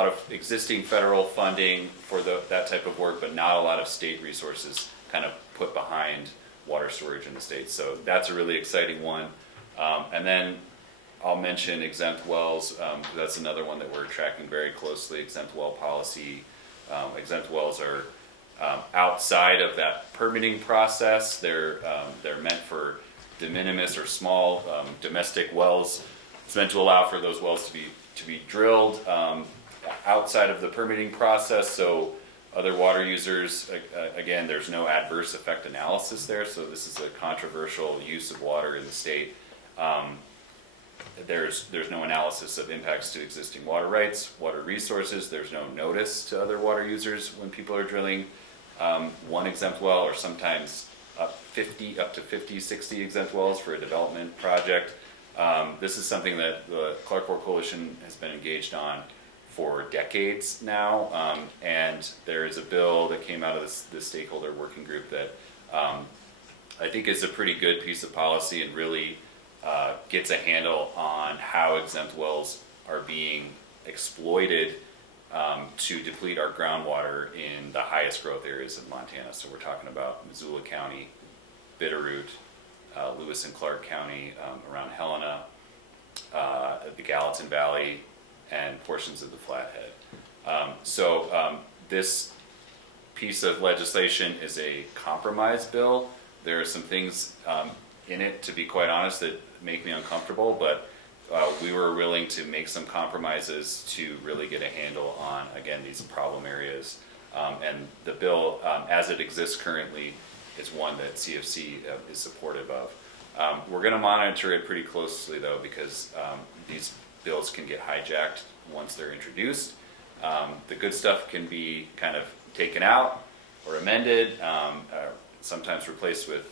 of existing federal funding for that type of work, but not a lot of state resources kind of put behind water storage in the state. So that's a really exciting one. And then I'll mention exempt wells. That's another one that we're tracking very closely, exempt well policy. Exempt wells are outside of that permitting process. They're meant for de minimis or small domestic wells. It's meant to allow for those wells to be drilled outside of the permitting process. So other water users, again, there's no adverse effect analysis there. So this is a controversial use of water in the state. There's no analysis of impacts to existing water rights, water resources. There's no notice to other water users when people are drilling one exempt well, or sometimes up to 50, 60 exempt wells for a development project. This is something that the Clark Fork Coalition has been engaged on for decades now, and there is a bill that came out of this stakeholder working group that I think is a pretty good piece of policy and really gets a handle on how exempt wells are being exploited to deplete our groundwater in the highest growth areas of Montana. So we're talking about Missoula County, Bitterroot, Lewis and Clark County, around Helena, the Gallatin Valley, and portions of the Flathead. This piece of legislation is a compromise bill. There are some things in it, to be quite honest, that make me uncomfortable, but we were willing to make some compromises to really get a handle on, again, these problem areas. And the bill, as it exists currently, is one that CFC is supportive of. We're going to monitor it pretty closely, though, because these bills can get hijacked once they're introduced. The good stuff can be kind of taken out or amended, sometimes replaced with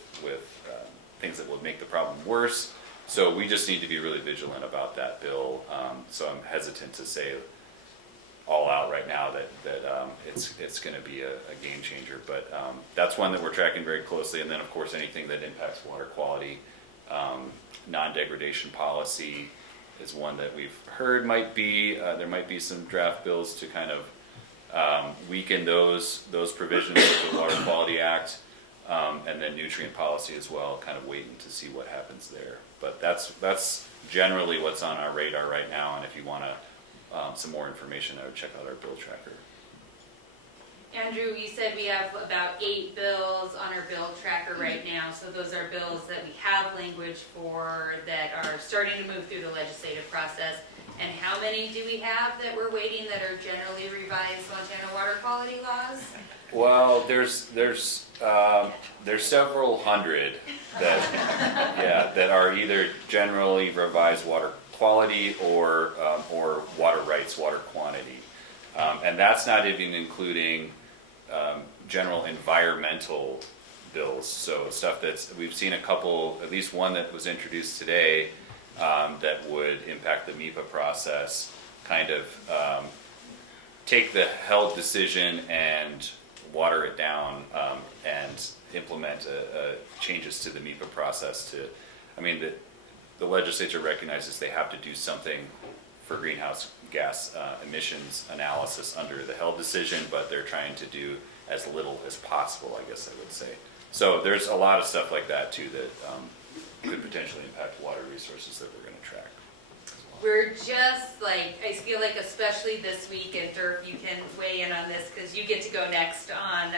things that will make the problem worse. So we just need to be really vigilant about that bill. So I'm hesitant to say all out right now that it's going to be a game changer. But that's one that we're tracking very closely. And then, of course, anything that impacts water quality, non-degradation policy is one that we've heard might be, there might be some draft bills to kind of weaken those provisions of the Water Quality Act. And then nutrient policy as well, kind of waiting to see what happens there. But that's generally what's on our radar right now. And if you want some more information, I would check out our bill tracker. Andrew, you said we have about 8 bills on our bill tracker right now. So those are bills that we have language for that are starting to move through the legislative process. And how many do we have that we're waiting that are generally revised Montana water quality laws? Well, there's several hundred that are either generally revised water quality or water rights, water quantity, and that's not even including general environmental bills. So stuff we've seen a couple, at least one that was introduced today that would impact the MEPA process. Kind of take the held decision and water it down and implement changes to the MEPA process the legislature recognizes they have to do something for greenhouse gas emissions analysis under the held decision, but they're trying to do as little as possible, I guess I would say. So there's a lot of stuff like that too that could potentially impact water resources that we're going to track. We're just I feel like especially this week, and Durf, you can weigh in on this because you get to go next on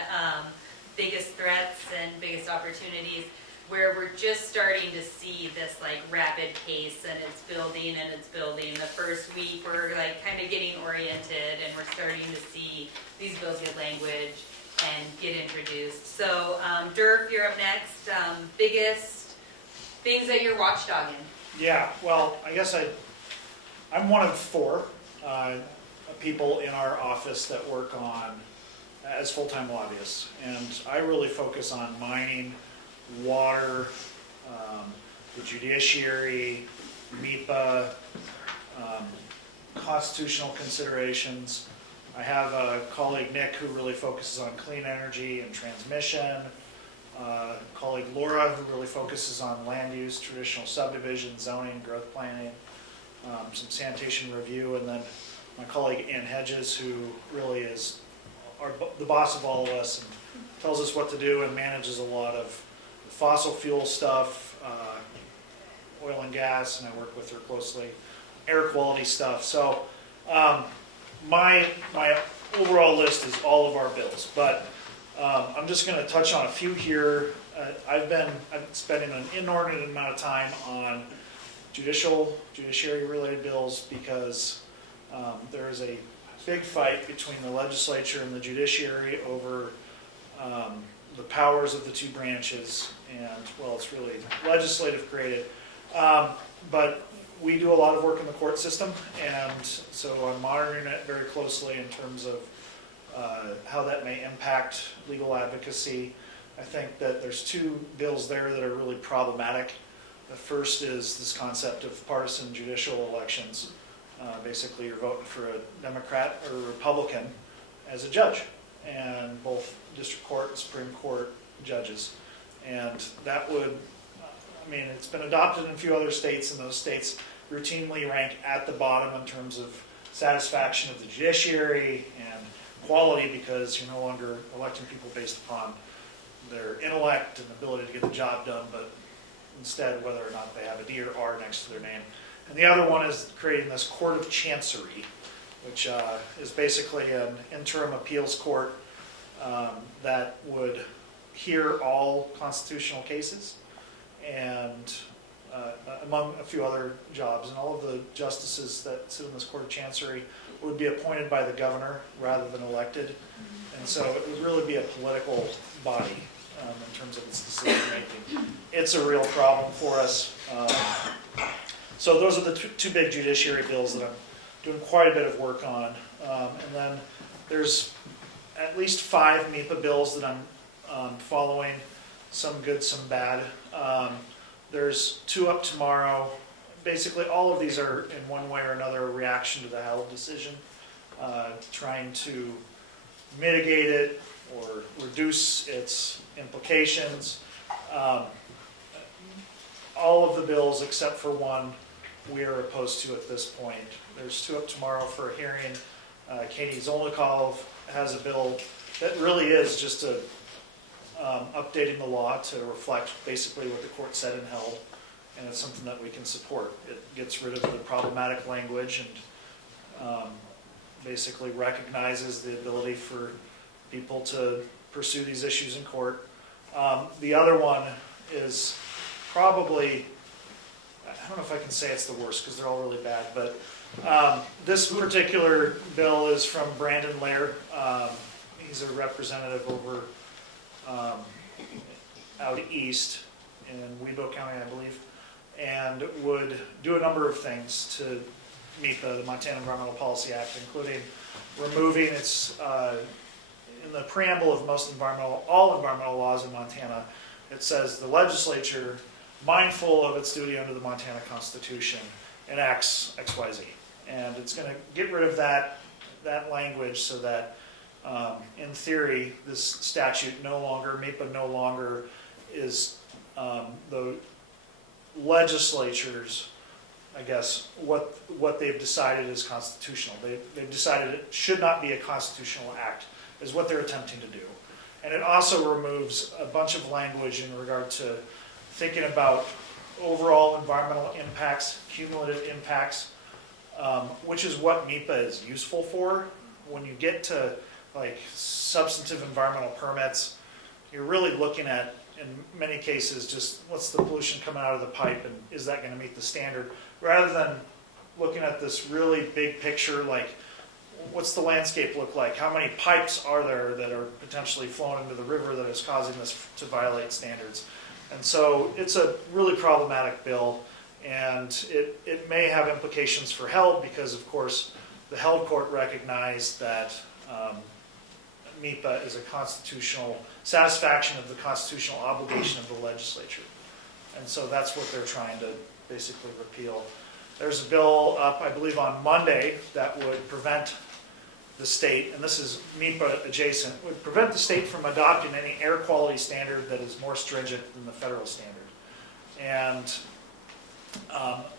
biggest threats and biggest opportunities, where we're just starting to see this rapid pace, and it's building and it's building. The first week we're kind of getting oriented, and we're starting to see these bills get language and get introduced. So Durf, you're up next. Biggest things that you're watchdogging. Yeah, well, I guess I'm one of 4 people in our office that work as full-time lobbyists, and I really focus on mining, water, the judiciary, MEPA, constitutional considerations. I have a colleague, Nick, who really focuses on clean energy and transmission. colleague Laura, who really focuses on land use, traditional subdivision, zoning, growth planning, some sanitation review, and then my colleague Ann Hedges, who really is the boss of all of us and tells us what to do and manages a lot of fossil fuel stuff, oil and gas, and I work with her closely, air quality stuff. So my overall list is all of our bills, but I'm just going to touch on a few here. I've been spending an inordinate amount of time on judiciary related bills because there is a big fight between the legislature and the judiciary over the powers of the two branches, and well, it's really legislative created. But we do a lot of work in the court system, and so I'm monitoring it very closely in terms of how that may impact legal advocacy. I think that there's two bills there that are really problematic. The first is this concept of partisan judicial elections. Basically, you're voting for a Democrat or a Republican as a judge, and both district court and Supreme Court judges. And that would, I mean, it's been adopted in a few other states, and those states routinely rank at the bottom in terms of satisfaction of the judiciary and quality, because you're no longer electing people based upon their intellect and ability to get the job done, but instead whether or not they have a D or R next to their name. And the other one is creating this Court of Chancery, which is basically an interim appeals court that would hear all constitutional cases, and among a few other jobs. And all of the justices that sit in this Court of Chancery would be appointed by the governor rather than elected. And so it would really be a political body in terms of its decision making. It's a real problem for us. So those are the two big judiciary bills that I'm doing quite a bit of work on. And then there's at least 5 MIPA bills that I'm following, some good, some bad. There's 2 up tomorrow. Basically, all of these are in one way or another a reaction to the Held decision, trying to mitigate it or reduce its implications. All of the bills except for one we are opposed to at this point. There's 2 up tomorrow for a hearing. Katie Zolnikov has a bill that really is just updating the law to reflect basically what the court said and held, and it's something that we can support. It gets rid of the problematic language and basically recognizes the ability for people to pursue these issues in court. The other one is probably, I don't know if I can say it's the worst because they're all really bad, but this particular bill is from Brandon Lair. He's a representative over out east in Webo County, I believe, and would do a number of things to meet the Montana Environmental Policy Act, including removing its, in the preamble of all environmental laws in Montana, it says the legislature, mindful of its duty under the Montana Constitution, enacts XYZ. And it's going to get rid of that language so that, in theory, this statute MIPA no longer is the legislature's, I guess, what they've decided is constitutional. They've decided it should not be a constitutional act, is what they're attempting to do. And it also removes a bunch of language in regard to thinking about overall environmental impacts, cumulative impacts, which is what MIPA is useful for. When you get to like substantive environmental permits, you're really looking at, in many cases, just what's the pollution coming out of the pipe and is that going to meet the standard, rather than looking at this really big picture, like what's the landscape look like? How many pipes are there that are potentially flowing into the river that is causing this to violate standards? And so it's a really problematic bill, and it may have implications for Held because, of course, the Held court recognized that MIPA is a constitutional satisfaction of the constitutional obligation of the legislature. And so that's what they're trying to basically repeal. There's a bill up, I believe, on Monday that would prevent the state, and this is MEPA adjacent, would prevent the state from adopting any air quality standard that is more stringent than the federal standard. And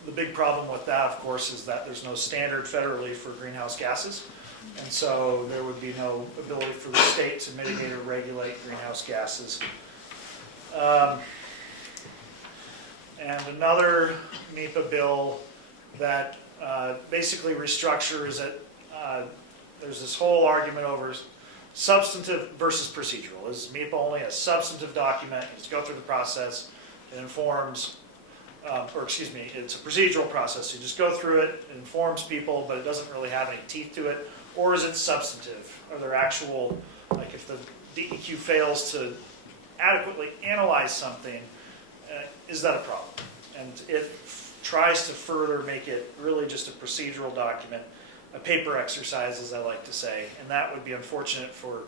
the big problem with that, of course, is that there's no standard federally for greenhouse gases. And so there would be no ability for the state to mitigate or regulate greenhouse gases. And another MEPA bill that basically restructures it, there's this whole argument over substantive versus procedural. Is MEPA only a substantive document? You just go through the process, it informs, it's a procedural process. You just go through it, it informs people, but it doesn't really have any teeth to it. Or is it substantive? Are there actual, like if the DEQ fails to adequately analyze something, is that a problem? And it tries to further make it really just a procedural document, a paper exercise, as I like to say, and that would be unfortunate for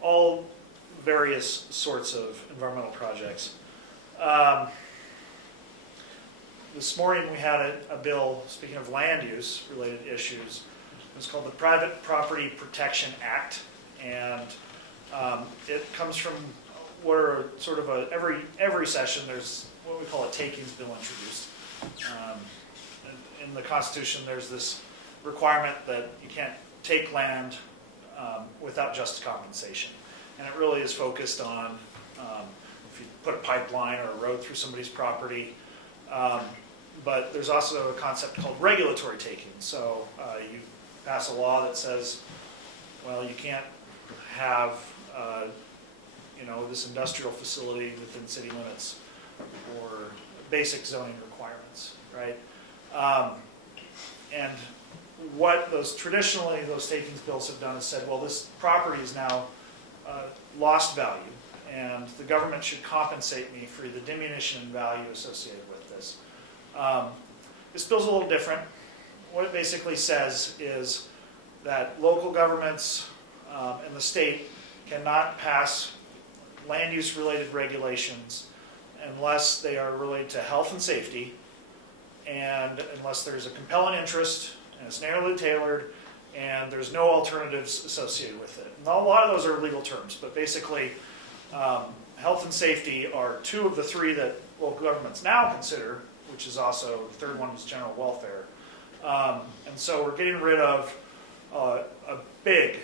all various sorts of environmental projects. This morning we had a bill, speaking of land use related issues, it was called the Private Property Protection Act, and it comes from what are sort of every session there's what we call a takings bill introduced. In the Constitution there's this requirement that you can't take land without just compensation, and it really is focused on if you put a pipeline or a road through somebody's property. But there's also a concept called regulatory taking. So you pass a law that says, well, you can't have this industrial facility within city limits or basic zoning requirements, right? And what those takings bills have done is said, well, this property is now lost value, and the government should compensate me for the diminution in value associated with this. This bill's a little different. What it basically says is that local governments and the state cannot pass land use related regulations unless they are related to health and safety, and unless there's a compelling interest and it's narrowly tailored and there's no alternatives associated with it. And a lot of those are legal terms, but basically health and safety are two of the three that local governments now consider, which is also, the third one is general welfare. And so we're getting rid of a big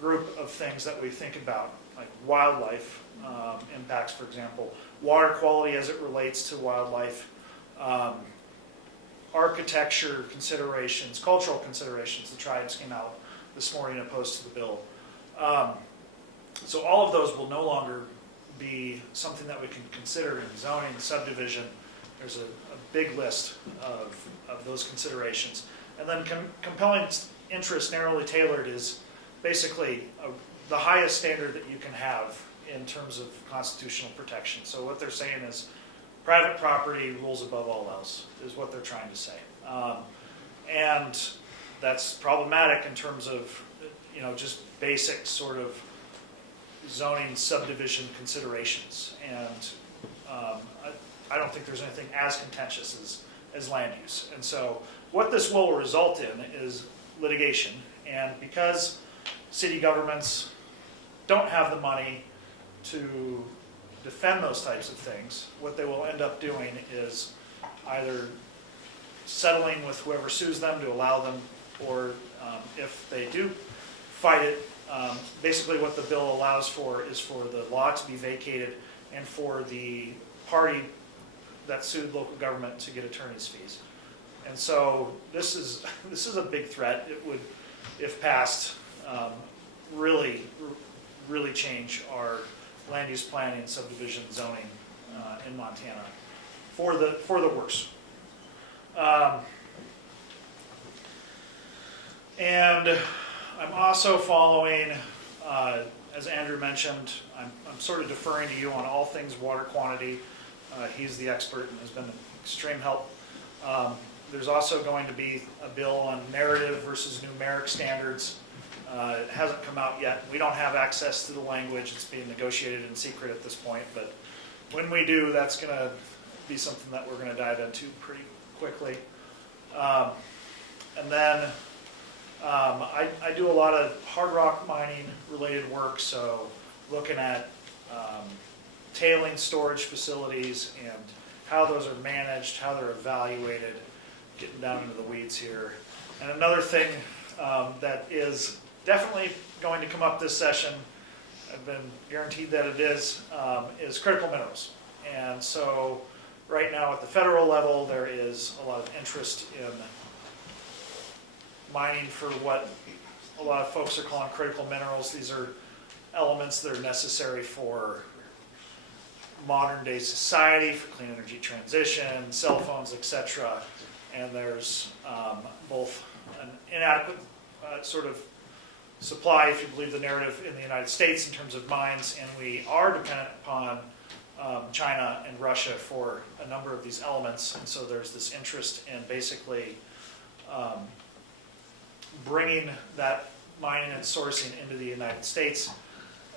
group of things that we think about, like wildlife impacts, for example, water quality as it relates to wildlife, architecture considerations, cultural considerations. The tribes came out this morning opposed to the bill. So all of those will no longer be something that we can consider in zoning, subdivision. There's a big list of those considerations. And then compelling interest, narrowly tailored, is basically the highest standard that you can have in terms of constitutional protection. So what they're saying is private property rules above all else, is what they're trying to say. And that's problematic in terms of just basic sort of zoning subdivision considerations. And I don't think there's anything as contentious as land use. And so what this will result in is litigation. And because city governments don't have the money to defend those types of things, what they will end up doing is either settling with whoever sues them to allow them, or if they do fight it, basically what the bill allows for is for the law to be vacated and for the party that sued local government to get attorney's fees. And so this is a big threat. It would, if passed, really change our land use planning and subdivision zoning in Montana for the worse. And I'm also following, as Andrew mentioned, I'm sort of deferring to you on all things water quantity. He's the expert and has been an extreme help. There's also going to be a bill on narrative versus numeric standards. It hasn't come out yet. We don't have access to the language. It's being negotiated in secret at this point. But when we do, that's going to be something that we're going to dive into pretty quickly. And then I do a lot of hard rock mining related work, so looking at tailing storage facilities and how those are managed, how they're evaluated, getting down into the weeds here. And another thing that is definitely going to come up this session, I've been guaranteed that it is critical minerals. And so right now at the federal level, there is a lot of interest in mining for what a lot of folks are calling critical minerals. These are elements that are necessary for modern day society, for clean energy transition, cell phones, etc. And there's both an inadequate sort of supply, if you believe the narrative, in the United States in terms of mines, and we are dependent upon China and Russia for a number of these elements. And so there's this interest in basically bringing that mining and sourcing into the United States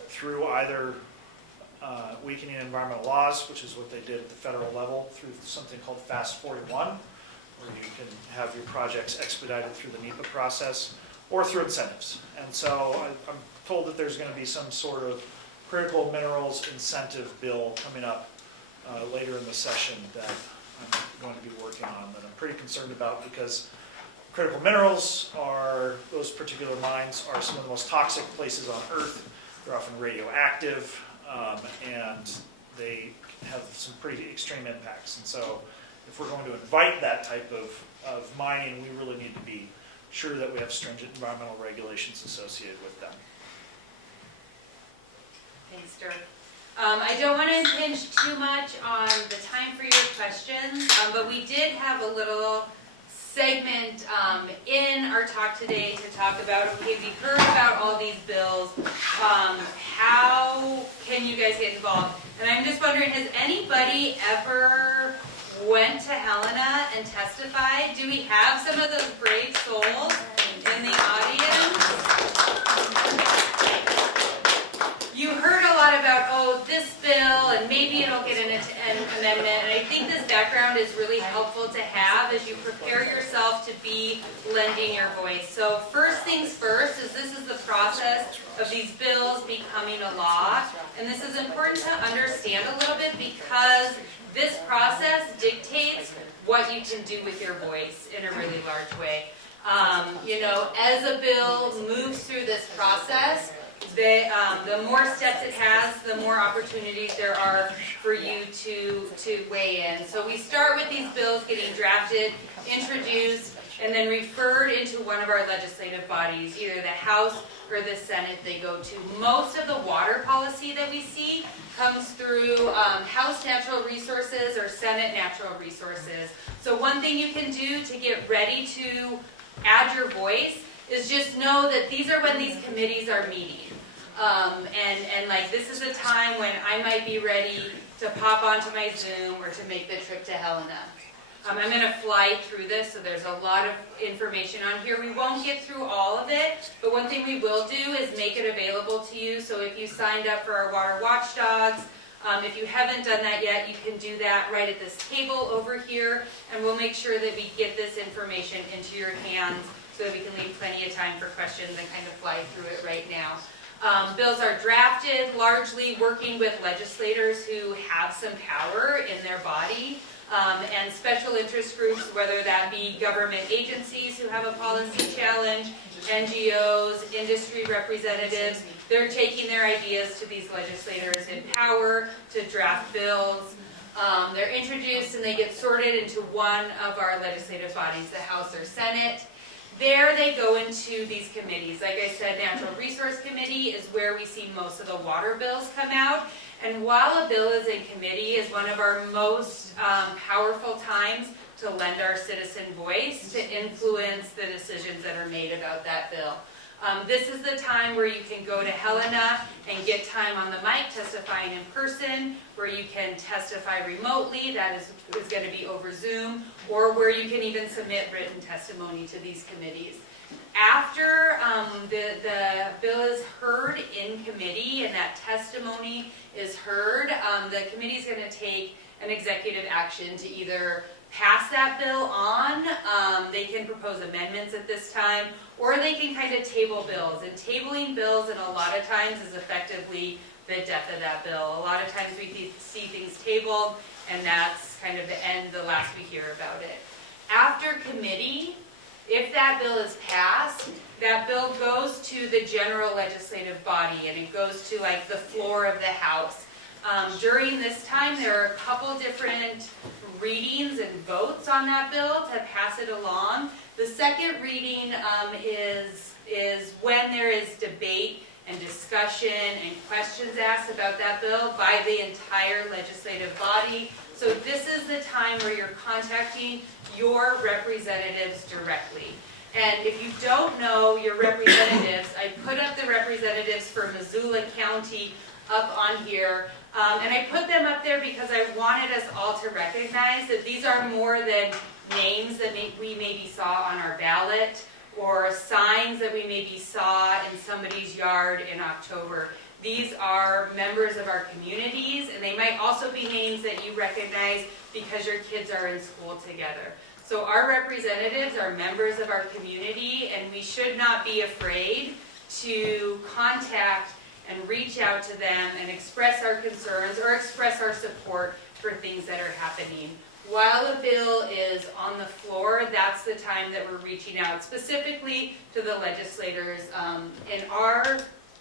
through either weakening environmental laws, which is what they did at the federal level through something called Fast 41, where you can have your projects expedited through the NEPA process, or through incentives. And so I'm told that there's going to be some sort of critical minerals incentive bill coming up later in the session that I'm going to be working on, that I'm pretty concerned about, because critical minerals are, those particular mines are some of the most toxic places on Earth. They're often radioactive, and they have some pretty extreme impacts. And so if we're going to invite that type of mining, we really need to be sure that we have stringent environmental regulations associated with them. Thanks, Dirk. I don't want to impinge too much on the time for your questions, but we did have a little segment in our talk today to talk about, okay, we heard about all these bills, how can you guys get involved? And I'm just wondering, has anybody ever went to Helena and testified? Do we have some of those brave souls in the audience? You heard a lot about, oh, this bill, and maybe it'll get an amendment, and I think this background is really helpful to have as you prepare yourself to be lending your voice. So first things first is this is the process of these bills becoming a law, and this is important to understand a little bit because this process dictates what you can do with your voice in a really large way. As a bill moves through this process, the more steps it has, the more opportunities there are for you to weigh in. So we start with these bills getting drafted, introduced, and then referred into one of our legislative bodies, either the House or the Senate they go to. Most of the water policy that we see comes through House Natural Resources or Senate Natural Resources. So one thing you can do to get ready to add your voice is just know that these are when these committees are meeting. And like this is a time when I might be ready to pop onto my Zoom or to make the trip to Helena. I'm going to fly through this, so there's a lot of information on here. We won't get through all of it, but one thing we will do is make it available to you. So if you signed up for our Water Watchdogs, if you haven't done that yet, you can do that right at this table over here, and we'll make sure that we get this information into your hands so that we can leave plenty of time for questions and kind of fly through it right now. Bills are drafted largely working with legislators who have some power in their body. And special interest groups, whether that be government agencies who have a policy challenge, NGOs, industry representatives, they're taking their ideas to these legislators in power to draft bills. They're introduced and they get sorted into one of our legislative bodies, the House or Senate. There they go into these committees. Like I said, Natural Resource Committee is where we see most of the water bills come out. And while a bill is in committee is one of our most powerful times to lend our citizen voice to influence the decisions that are made about that bill. This is the time where you can go to Helena and get time on the mic testifying in person, where you can testify remotely, that is going to be over Zoom, or where you can even submit written testimony to these committees. After the bill is heard in committee and that testimony is heard, the committee is going to take an executive action to either pass that bill on. They can propose amendments at this time, or they can kind of table bills. And tabling bills, and a lot of times, is effectively the death of that bill. A lot of times we see things tabled, and that's kind of the end, the last we hear about it. After committee, if that bill is passed, that bill goes to the general legislative body, and it goes to like the floor of the House. During this time, there are a couple different readings and votes on that bill to pass it along. The second reading is when there is debate and discussion and questions asked about that bill by the entire legislative body. So this is the time where you're contacting your representatives directly. And if you don't know your representatives, I put up the representatives for Missoula County up on here. And I put them up there because I wanted us all to recognize that these are more than names that we maybe saw on our ballot or signs that we maybe saw in somebody's yard in October. These are members of our communities, and they might also be names that you recognize because your kids are in school together. So our representatives are members of our community, and we should not be afraid to contact and reach out to them and express our concerns or express our support for things that are happening. While a bill is on the floor, that's the time that we're reaching out specifically to the legislators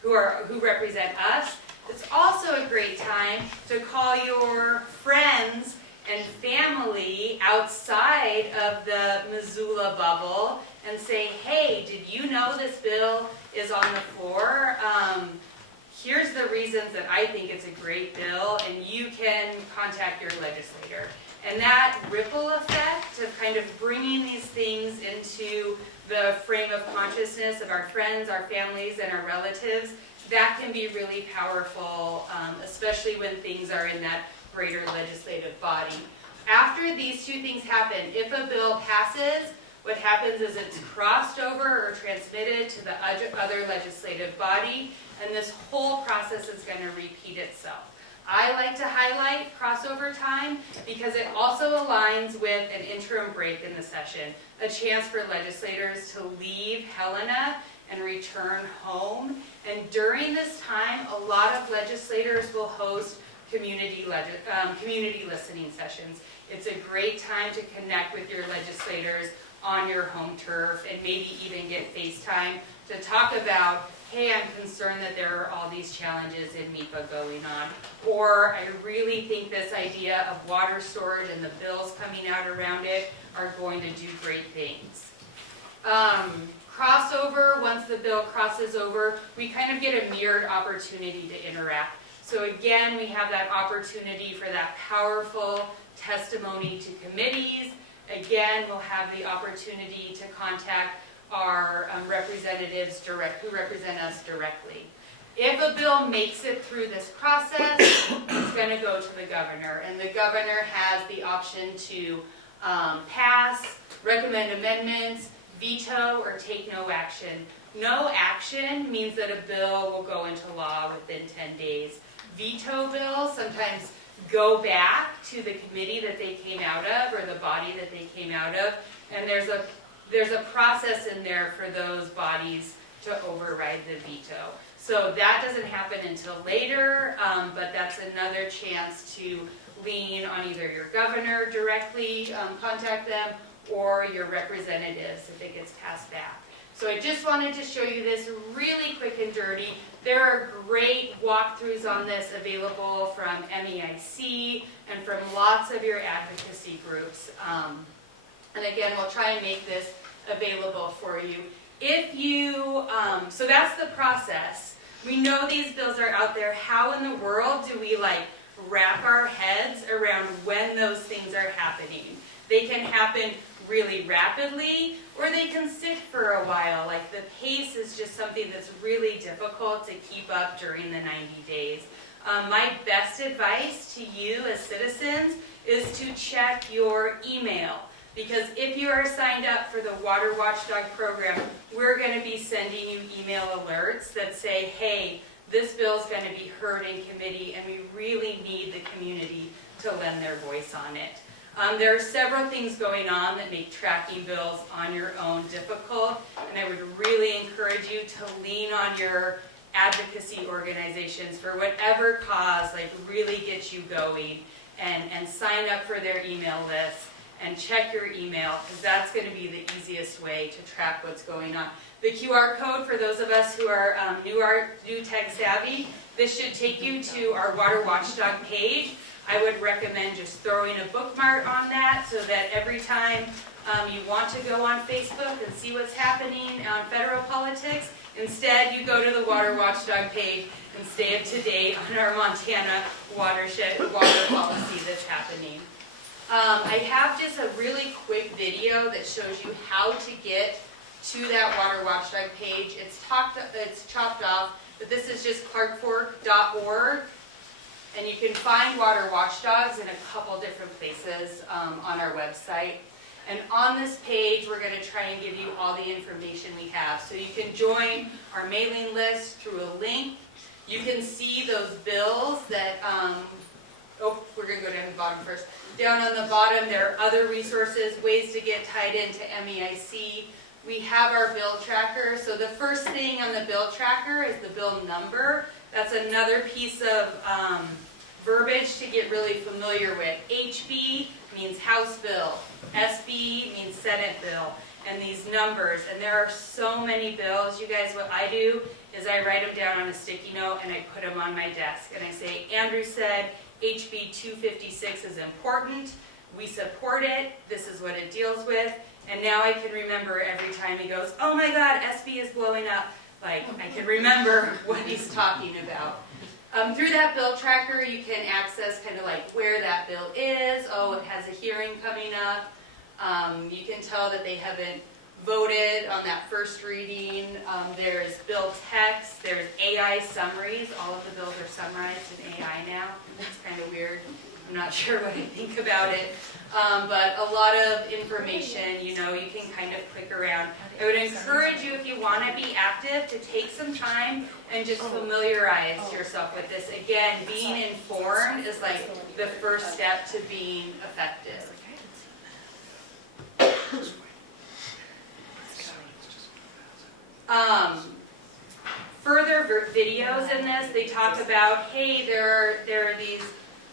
who represent us. It's also a great time to call your friends and family outside of the Missoula bubble and say, hey, did you know this bill is on the floor? Here's the reasons that I think it's a great bill, and you can contact your legislator. And that ripple effect of kind of bringing these things into the frame of consciousness of our friends, our families, and our relatives, that can be really powerful, especially when things are in that greater legislative body. After these two things happen, if a bill passes, what happens is it's crossed over or transmitted to the other legislative body, and this whole process is going to repeat itself. I like to highlight crossover time because it also aligns with an interim break in the session, a chance for legislators to leave Helena and return home. And during this time, a lot of legislators will host community listening sessions. It's a great time to connect with your legislators on your home turf and maybe even get FaceTime to talk about, hey, I'm concerned that there are all these challenges in MIPA going on. Or I really think this idea of water storage and the bills coming out around it are going to do great things. Crossover, once the bill crosses over, we kind of get a mirrored opportunity to interact. So again, we have that opportunity for that powerful testimony to committees. Again, we'll have the opportunity to contact our representatives who represent us directly. If a bill makes it through this process, it's going to go to the governor, and the governor has the option to pass, recommend amendments, veto, or take no action. No action means that a bill will go into law within 10 days. Veto bills sometimes go back to the committee that they came out of or the body that they came out of, and there's a process in there for those bodies to override the veto. So that doesn't happen until later, but that's another chance to lean on either your governor directly, contact them, or your representatives if it gets passed back. So I just wanted to show you this really quick and dirty. There are great walkthroughs on this available from MEIC and from lots of your advocacy groups. And again, we'll try and make this available for you. So that's the process. We know these bills are out there. How in the world do we wrap our heads around when those things are happening? They can happen really rapidly, or they can sit for a while. The pace is just something that's really difficult to keep up during the 90 days. My best advice to you as citizens is to check your email, because if you are signed up for the Water Watchdog program, we're going to be sending you email alerts that say, hey, this bill is going to be heard in committee, and we really need the community to lend their voice on it. There are several things going on that make tracking bills on your own difficult, and I would really encourage you to lean on your advocacy organizations for whatever cause like really gets you going, and sign up for their email list and check your email, because that's going to be the easiest way to track what's going on. The QR code, for those of us who are new tech savvy, this should take you to our Water Watchdog page. I would recommend just throwing a bookmark on that so that every time you want to go on Facebook and see what's happening on federal politics, instead you go to the Water Watchdog page and stay up to date on our Montana watershed water policy that's happening. I have just a really quick video that shows you how to get to that Water Watchdog page. It's chopped off, but this is just clarkfork.org, and you can find Water Watchdogs in a couple different places on our website. And on this page, we're going to try and give you all the information we have. So you can join our mailing list through a link. You can see those bills that, we're going to go down to the bottom first. Down on the bottom, there are other resources, ways to get tied into MEIC. We have our bill tracker. So the first thing on the bill tracker is the bill number. That's another piece of verbiage to get really familiar with. HB means House bill. SB means Senate bill. And these numbers. And there are so many bills. You guys, what I do is I write them down on a sticky note and I put them on my desk. And I say, Andrew said HB 256 is important. We support it. This is what it deals with. And now I can remember every time he goes, oh my God, SB is blowing up. Like, I can remember what he's talking about. Through that bill tracker, you can access kind of like where that bill is. Oh, it has a hearing coming up. You can tell that they haven't voted on that first reading. There's bill text. There's AI summaries. All of the bills are summarized in AI now. It's kind of weird. I'm not sure what I think about it. But a lot of information, you can kind of click around. I would encourage you, if you want to be active, to take some time and just familiarize yourself with this. Again, being informed is like the first step to being effective. Further videos in this, they talk about, hey, there are these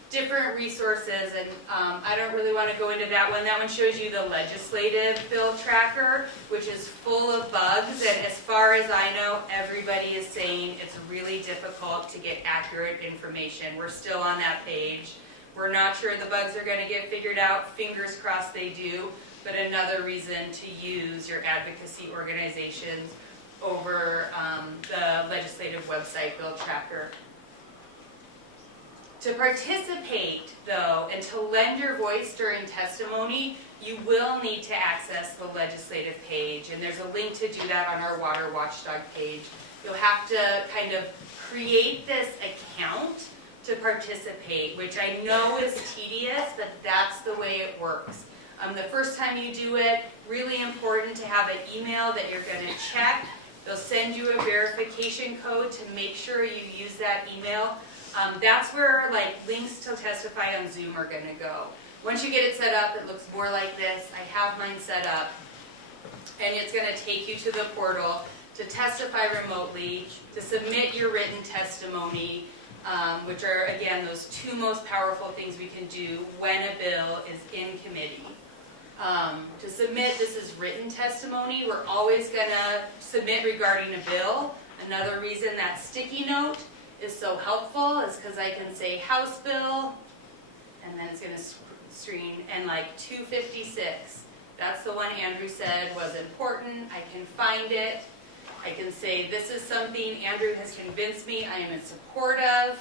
different resources, and I don't really want to go into that one. That one shows you the legislative bill tracker, which is full of bugs, and as far as I know, everybody is saying it's really difficult to get accurate information. We're still on that page. We're not sure the bugs are going to get figured out. Fingers crossed they do, but another reason to use your advocacy organizations over the legislative website bill tracker. To participate, though, and to lend your voice during testimony, you will need to access the legislative page, and there's a link to do that on our Water Watchdog page. You'll have to kind of create this account to participate, which I know is tedious, but that's the way it works. The first time you do it, really important to have an email that you're going to check. They'll send you a verification code to make sure you use that email. That's where links to testify on Zoom are going to go. Once you get it set up, it looks more like this. I have mine set up, and it's going to take you to the portal to testify remotely, to submit your written testimony, which are, again, those two most powerful things we can do when a bill is in committee. To submit, this is written testimony. We're always going to submit regarding a bill. Another reason that sticky note is so helpful is because I can say House bill, and then it's going to screen, and 256. That's the one Andrew said was important. I can find it. I can say this is something Andrew has convinced me I am in support of.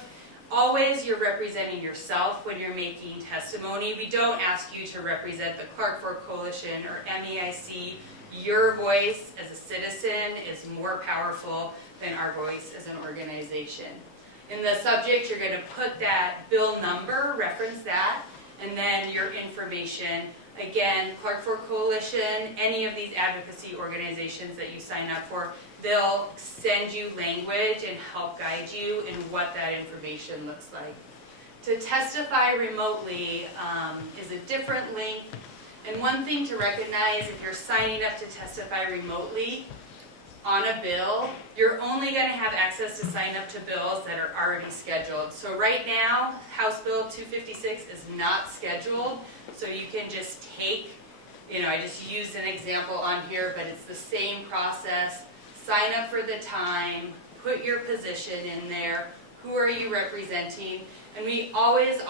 Always you're representing yourself when you're making testimony. We don't ask you to represent the Clark Fork Coalition or MEIC. Your voice as a citizen is more powerful than our voice as an organization. In the subject, you're going to put that bill number, reference that, and then your information. Again, Clark Fork Coalition, any of these advocacy organizations that you sign up for, they'll send you language and help guide you in what that information looks like. to testify remotely is a different length. And one thing to recognize, if you're signing up to testify remotely on a bill, you're only going to have access to sign up to bills that are already scheduled. So right now, House Bill 256 is not scheduled, so you can just take, I just used an example on here, but it's the same process. Sign up for the time, put your position in there, who are you representing, and we always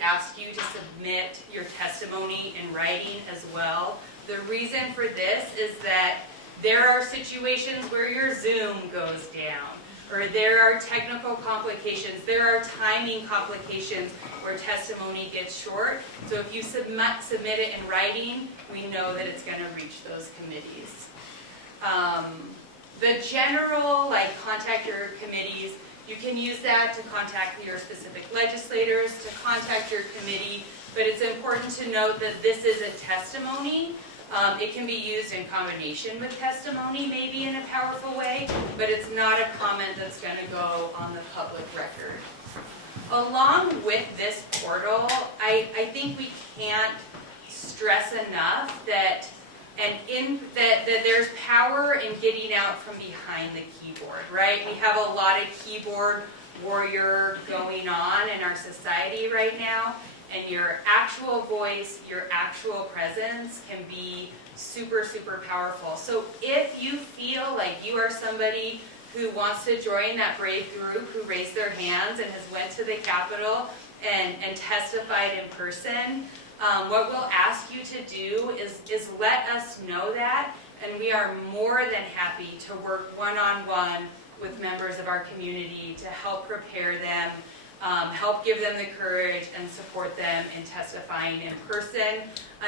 ask you to submit your testimony in writing as well. The reason for this is that there are situations where your Zoom goes down, or there are technical complications, there are timing complications where testimony gets short. So if you submit it in writing, we know that it's going to reach those committees. The general, contact your committees, you can use that to contact your specific legislators, to contact your committee, but it's important to note that this is a testimony. It can be used in combination with testimony, maybe in a powerful way, but it's not a comment that's going to go on the public record. Along with this portal, I think we can't stress enough that there's power in getting out from behind the keyboard, right? We have a lot of keyboard warrior going on in our society right now, and your actual voice, your actual presence can be super, super powerful. So if you feel like you are somebody who wants to join that brave group who raised their hands and has went to the Capitol and testified in person, what we'll ask you to do is let us know that, and we are more than happy to work one-on-one with members of our community to help prepare them, help give them the courage and support them in testifying in person.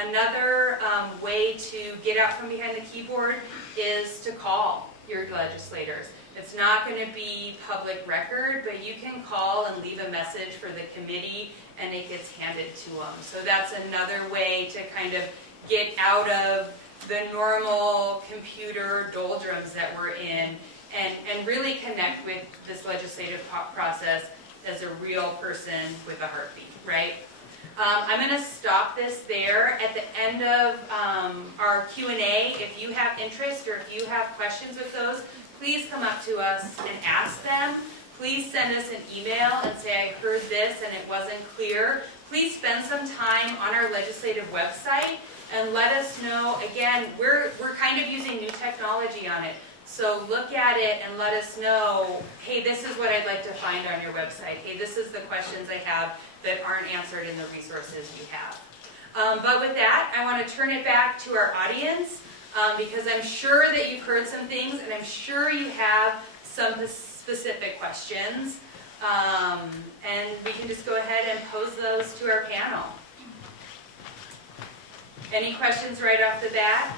Another way to get out from behind the keyboard is to call your legislators. It's not going to be public record, but you can call and leave a message for the committee and it gets handed to them. So that's another way to kind of get out of the normal computer doldrums that we're in and really connect with this legislative process as a real person with a heartbeat, right? I'm going to stop this there. At the end of our Q&A, if you have interest or if you have questions with those, please come up to us and ask them. Please send us an email and say, I heard this and it wasn't clear. Please spend some time on our legislative website and let us know. Again, we're kind of using new technology on it. So look at it and let us know, hey, this is what I'd like to find on your website. Hey, this is the questions I have that aren't answered in the resources you have. But with that, I want to turn it back to our audience because I'm sure that you've heard some things and I'm sure you have some specific questions. And we can just go ahead and pose those to our panel. Any questions right off the bat?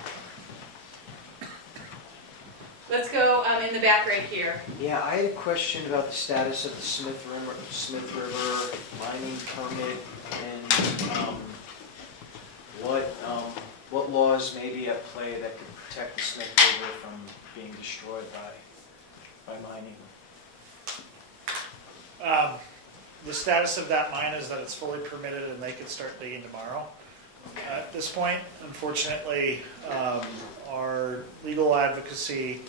Let's go in the back right here. Yeah, I had a question about the status of the Smith River mining permit and what laws may be at play that could protect the Smith River from being destroyed by mining. The status of that mine is that it's fully permitted and they could start digging tomorrow. At this point, unfortunately, our legal advocacy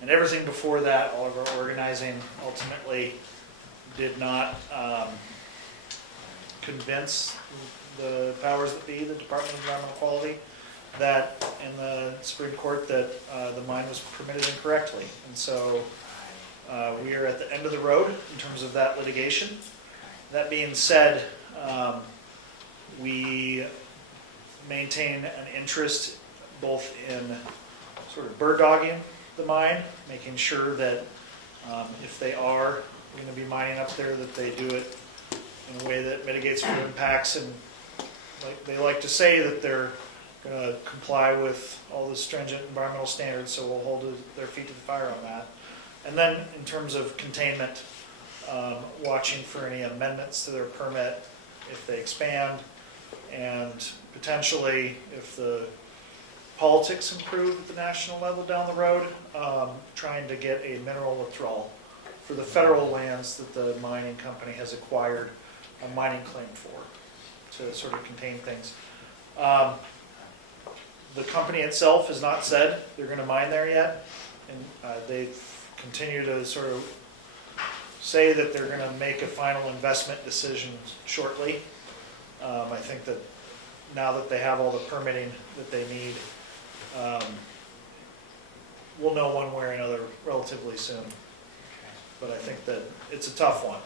and everything before that, all of our organizing, ultimately did not convince the powers that be, the Department of Environmental Quality, that in the Supreme Court that the mine was permitted incorrectly. And so we are at the end of the road in terms of that litigation. That being said, we maintain an interest both in sort of bird dogging the mine, making sure that if they are going to be mining up there, that they do it in a way that mitigates for impacts. And they like to say that they're going to comply with all the stringent environmental standards, so we'll hold their feet to the fire on that. And then in terms of containment, watching for any amendments to their permit if they expand, and potentially if the politics improve at the national level down the road, trying to get a mineral withdrawal for the federal lands that the mining company has acquired a mining claim for, to sort of contain things. The company itself has not said they're going to mine there yet, and they've continued to sort of say that they're going to make a final investment decision shortly. I think that now that they have all the permitting that they need, we'll know one way or another relatively soon. But I think that it's a tough one.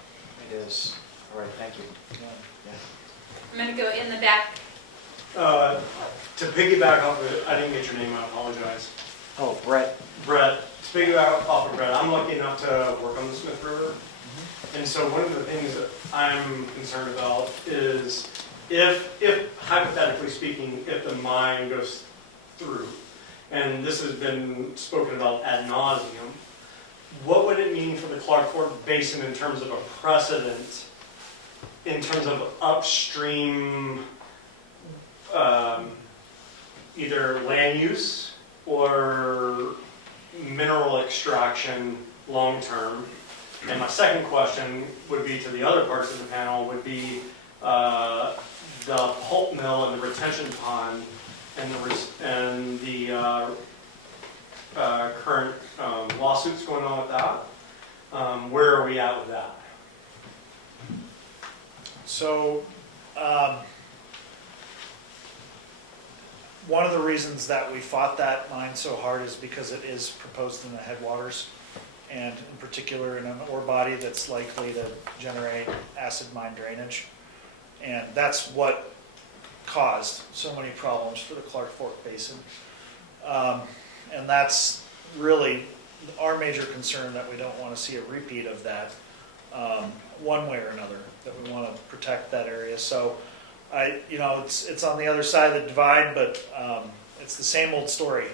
It is. All right, thank you. Yeah. I'm going to go in the back. To piggyback off of it, I didn't get your name, I apologize. Oh, Brett. Brett, to piggyback off of Brett, I'm lucky enough to work on the Smith River. And so one of the things that I'm concerned about is if hypothetically speaking, if the mine goes through, and this has been spoken about ad nauseum, what would it mean for the Clark Fork Basin in terms of a precedent, in terms of upstream either land use or mineral extraction long term? And my second question would be to the other parts of the panel would be the pulp mill and the retention pond and the current lawsuits going on with that. Where are we at with that? So, one of the reasons that we fought that mine so hard is because it is proposed in the headwaters, and in particular in an ore body that's likely to generate acid mine drainage. And that's what caused so many problems for the Clark Fork Basin. And that's really our major concern, that we don't want to see a repeat of that one way or another, that we want to protect that area. So it's on the other side of the divide, but it's the same old story.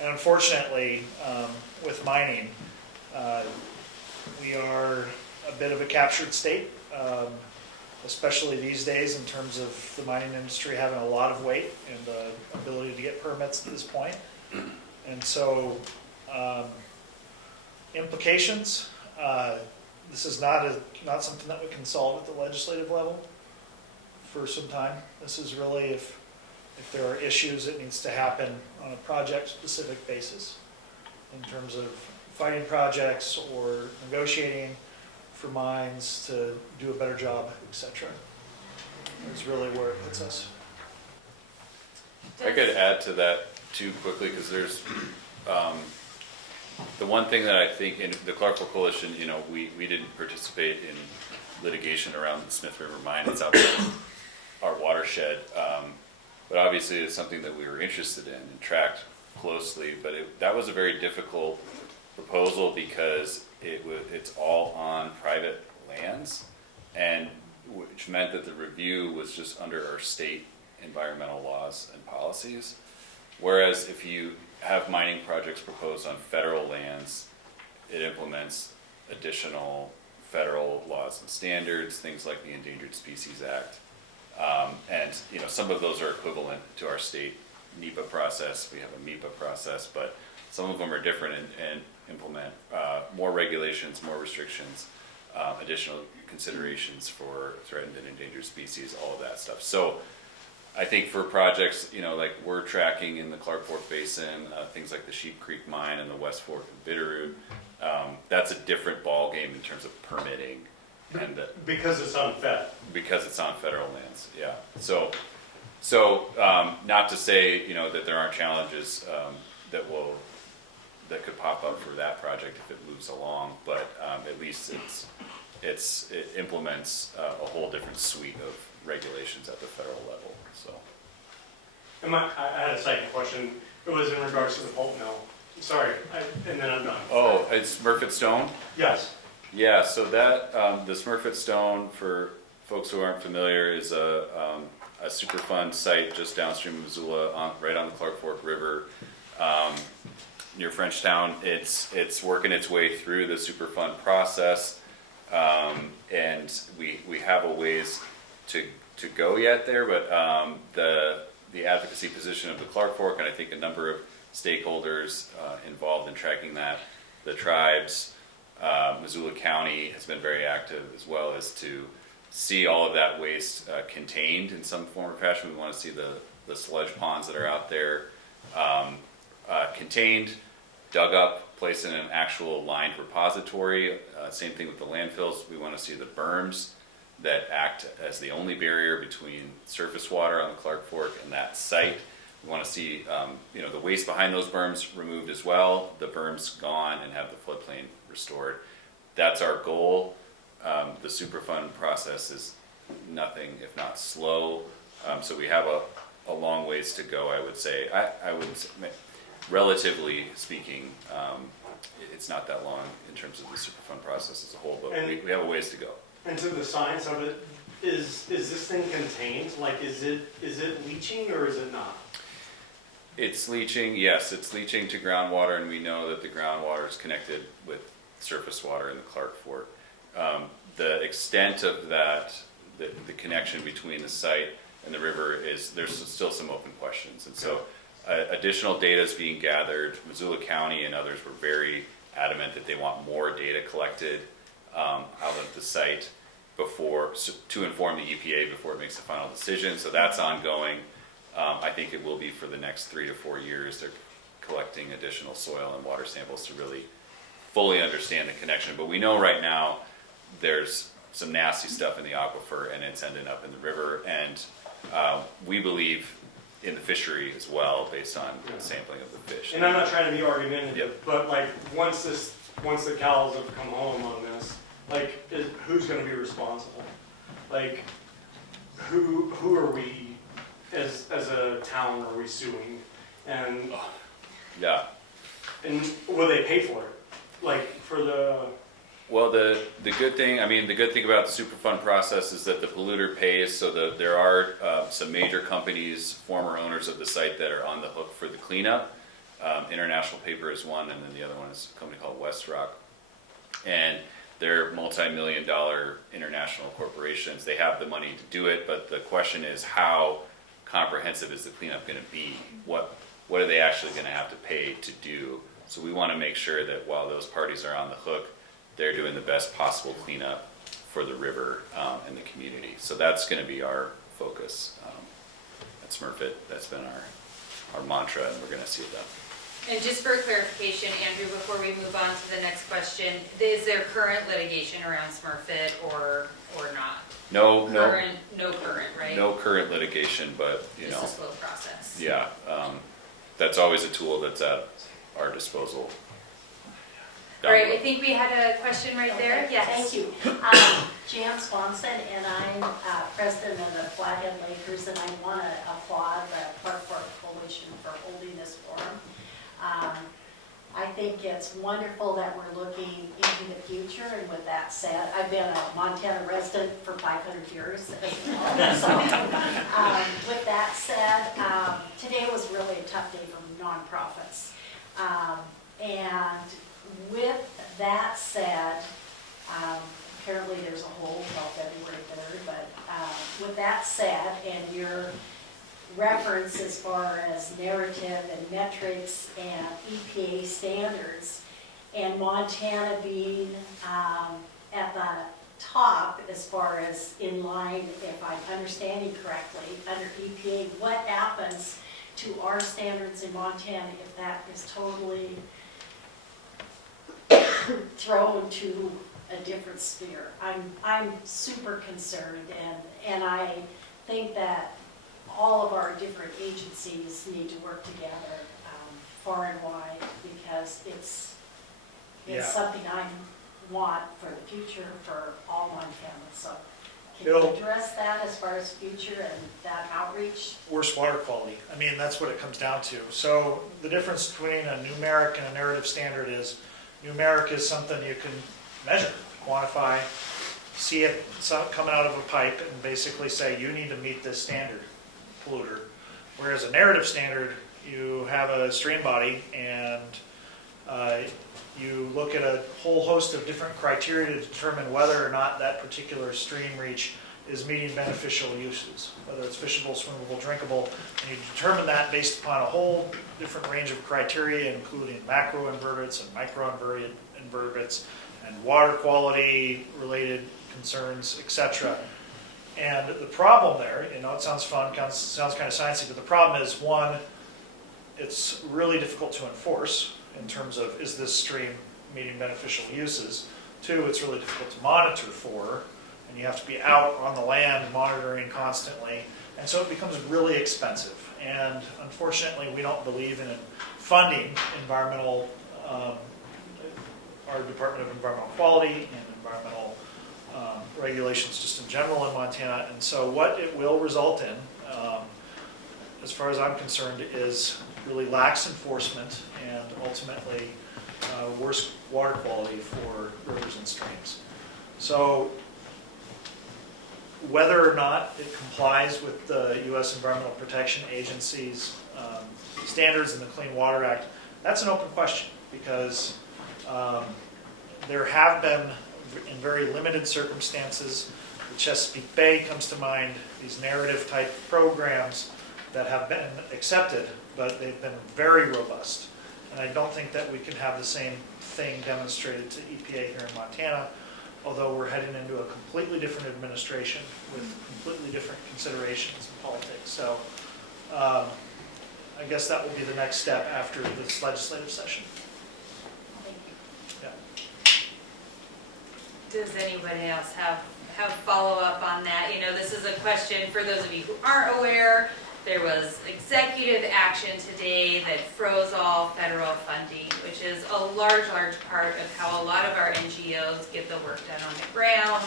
And unfortunately, with mining, we are a bit of a captured state, especially these days in terms of the mining industry having a lot of weight and the ability to get permits at this point. And so, implications, this is not something that we can solve at the legislative level for some time. This is really, if there are issues, it needs to happen on a project-specific basis in terms of fighting projects or negotiating for mines to do a better job, etc. It's really where it puts us. I could add to that too quickly, because there's the one thing that I think in the Clark Fork Coalition, we didn't participate in litigation around the Smith River mine. It's outside our watershed, but obviously it's something that we were interested in and tracked closely. But that was a very difficult proposal because it's all on private lands, and which meant that the review was just under our state environmental laws and policies. Whereas if you have mining projects proposed on federal lands, it implements additional federal laws and standards, things like the Endangered Species Act. And some of those are equivalent to our state NEPA process. We have a MEPA process, but some of them are different and implement more regulations, more restrictions, additional considerations for threatened and endangered species, all of that stuff. So I think for projects, like we're tracking in the Clark Fork Basin, things like the Sheep Creek Mine and the West Fork and Bitterroot, that's a different ball game in terms of permitting. And because it's unfed. Because it's on federal lands, yeah. So not to say, that there aren't challenges that could pop up for that project if it moves along, but at least it implements a whole different suite of regulations at the federal level. So, I had a second question. It was in regards to the pulp mill. Sorry, and then I'm done. oh, it's Smurfit Stone. Yes. Yeah, so that the Smurfit Stone, for folks who aren't familiar, is a Superfund site just downstream of Missoula, right on the Clark Fork River, near Frenchtown. It's working its way through the Superfund process, and we have a ways to go yet there, but the advocacy position of the Clark Fork, and I think a number of stakeholders involved in tracking that, the tribes, Missoula County has been very active, as well as to see all of that waste contained in some form or fashion. We want to see the sludge ponds that are out there contained, dug up, placed in an actual lined repository. Same thing with the landfills. We want to see the berms that act as the only barrier between surface water on the Clark Fork and that site. We want to see the waste behind those berms removed as well, the berms gone, and have the floodplain restored. That's our goal. The Superfund process is nothing if not slow, so we have a long ways to go. I would say, relatively speaking, it's not that long in terms of the Superfund process as a whole, but we have a ways to go. And to the science of it, is this thing contained? Like, is it leaching or is it not? It's leaching, yes, it's leaching to groundwater, and we know that the groundwater is connected with surface water in the Clark Fork. The extent of that, the connection between the site and the river there's still some open questions. And so additional data is being gathered. Missoula County and others were very adamant that they want more data collected out of the site to inform the EPA before it makes the final decision. So that's ongoing. I think it will be for the next 3 to 4 years. They're collecting additional soil and water samples to really fully understand the connection. But we know right now there's some nasty stuff in the aquifer and it's ending up in the river. And we believe in the fishery as well, based on sampling of the fish. And I'm not trying to be argumentative, Yep. but like once the cows have come home on this, like who's going to be responsible? Like who are we as a town are we suing? And Yeah. and will they pay for it? Like for the Well, the good thing about the Superfund process is that the polluter pays, so there are some major companies, former owners of the site, that are on the hook for the cleanup. International Paper is one, and then the other one is a company called Westrock. And they're multi-million-dollar international corporations. They have the money to do it, but the question is, how comprehensive is the cleanup going to be? What are they actually going to have to pay to do? So we want to make sure that while those parties are on the hook, they're doing the best possible cleanup for the river and the community. So that's going to be our focus at Smurfit. That's been our mantra, and we're going to see it done. And just for clarification, Andrew, before we move on to the next question, is there current litigation around Smurfit or not? No current, right? No current litigation, but Just a slow process. yeah, that's always a tool that's at our disposal. All right, I think we had a question right there. Okay, Yes. Thank you. Jan Swanson, and I'm president of the Flathead Lakers, and I want to applaud the Clark Fork Coalition for holding this forum. I think it's wonderful that we're looking into the future, and with that said, I've been a Montana resident for 500 years. So, with that said, today was really a tough day for nonprofits. And with that said, apparently there's a hold until February 3rd, but with that said, and your reference as far as narrative and metrics and EPA standards, and Montana being at the top as far as in line, if I'm understanding correctly, under EPA, what happens to our standards in Montana if that is totally thrown to a different sphere? I'm super concerned, and I think that all of our different agencies need to work together far and wide, because it's something I want for the future for all Montanans. So can you address that as far as future and that outreach? Worse water quality. I mean, that's what it comes down to. So the difference between a numeric and a narrative standard is numeric is something you can measure, quantify, see it coming out of a pipe, and basically say, you need to meet this standard, polluter. Whereas a narrative standard, you have a stream body and you look at a whole host of different criteria to determine whether or not that particular stream reach is meeting beneficial uses, whether it's fishable, swimmable, drinkable, and you determine that based upon a whole different range of criteria, including macroinvertebrates and microinvertebrates and water quality related concerns, etc. And the problem there, you know, it sounds fun, sounds kind of sciencey, but the problem is, one, it's really difficult to enforce in terms of, is this stream meeting beneficial uses? Two, it's really difficult to monitor for, and you have to be out on the land monitoring constantly, and so it becomes really expensive. And unfortunately, we don't believe in funding environmental, our Department of Environmental Quality and environmental regulations just in general in Montana. And so what it will result in, as far as I'm concerned, is really lax enforcement and ultimately worse water quality for rivers and streams. So whether or not it complies with the U.S. Environmental Protection Agency's standards in the Clean Water Act, that's an open question, because there have been, in very limited circumstances, the Chesapeake Bay comes to mind, these narrative type programs that have been accepted, but they've been very robust. And I don't think that we can have the same thing demonstrated to EPA here in Montana, although we're heading into a completely different administration with completely different considerations in politics. So I guess that will be the next step after this legislative session. Thank you. Yeah. Does anybody else have follow-up on that? You know, this is a question for those of you who aren't aware. There was executive action today that froze all federal funding, which is a large part of how a lot of our NGOs get the work done on the ground.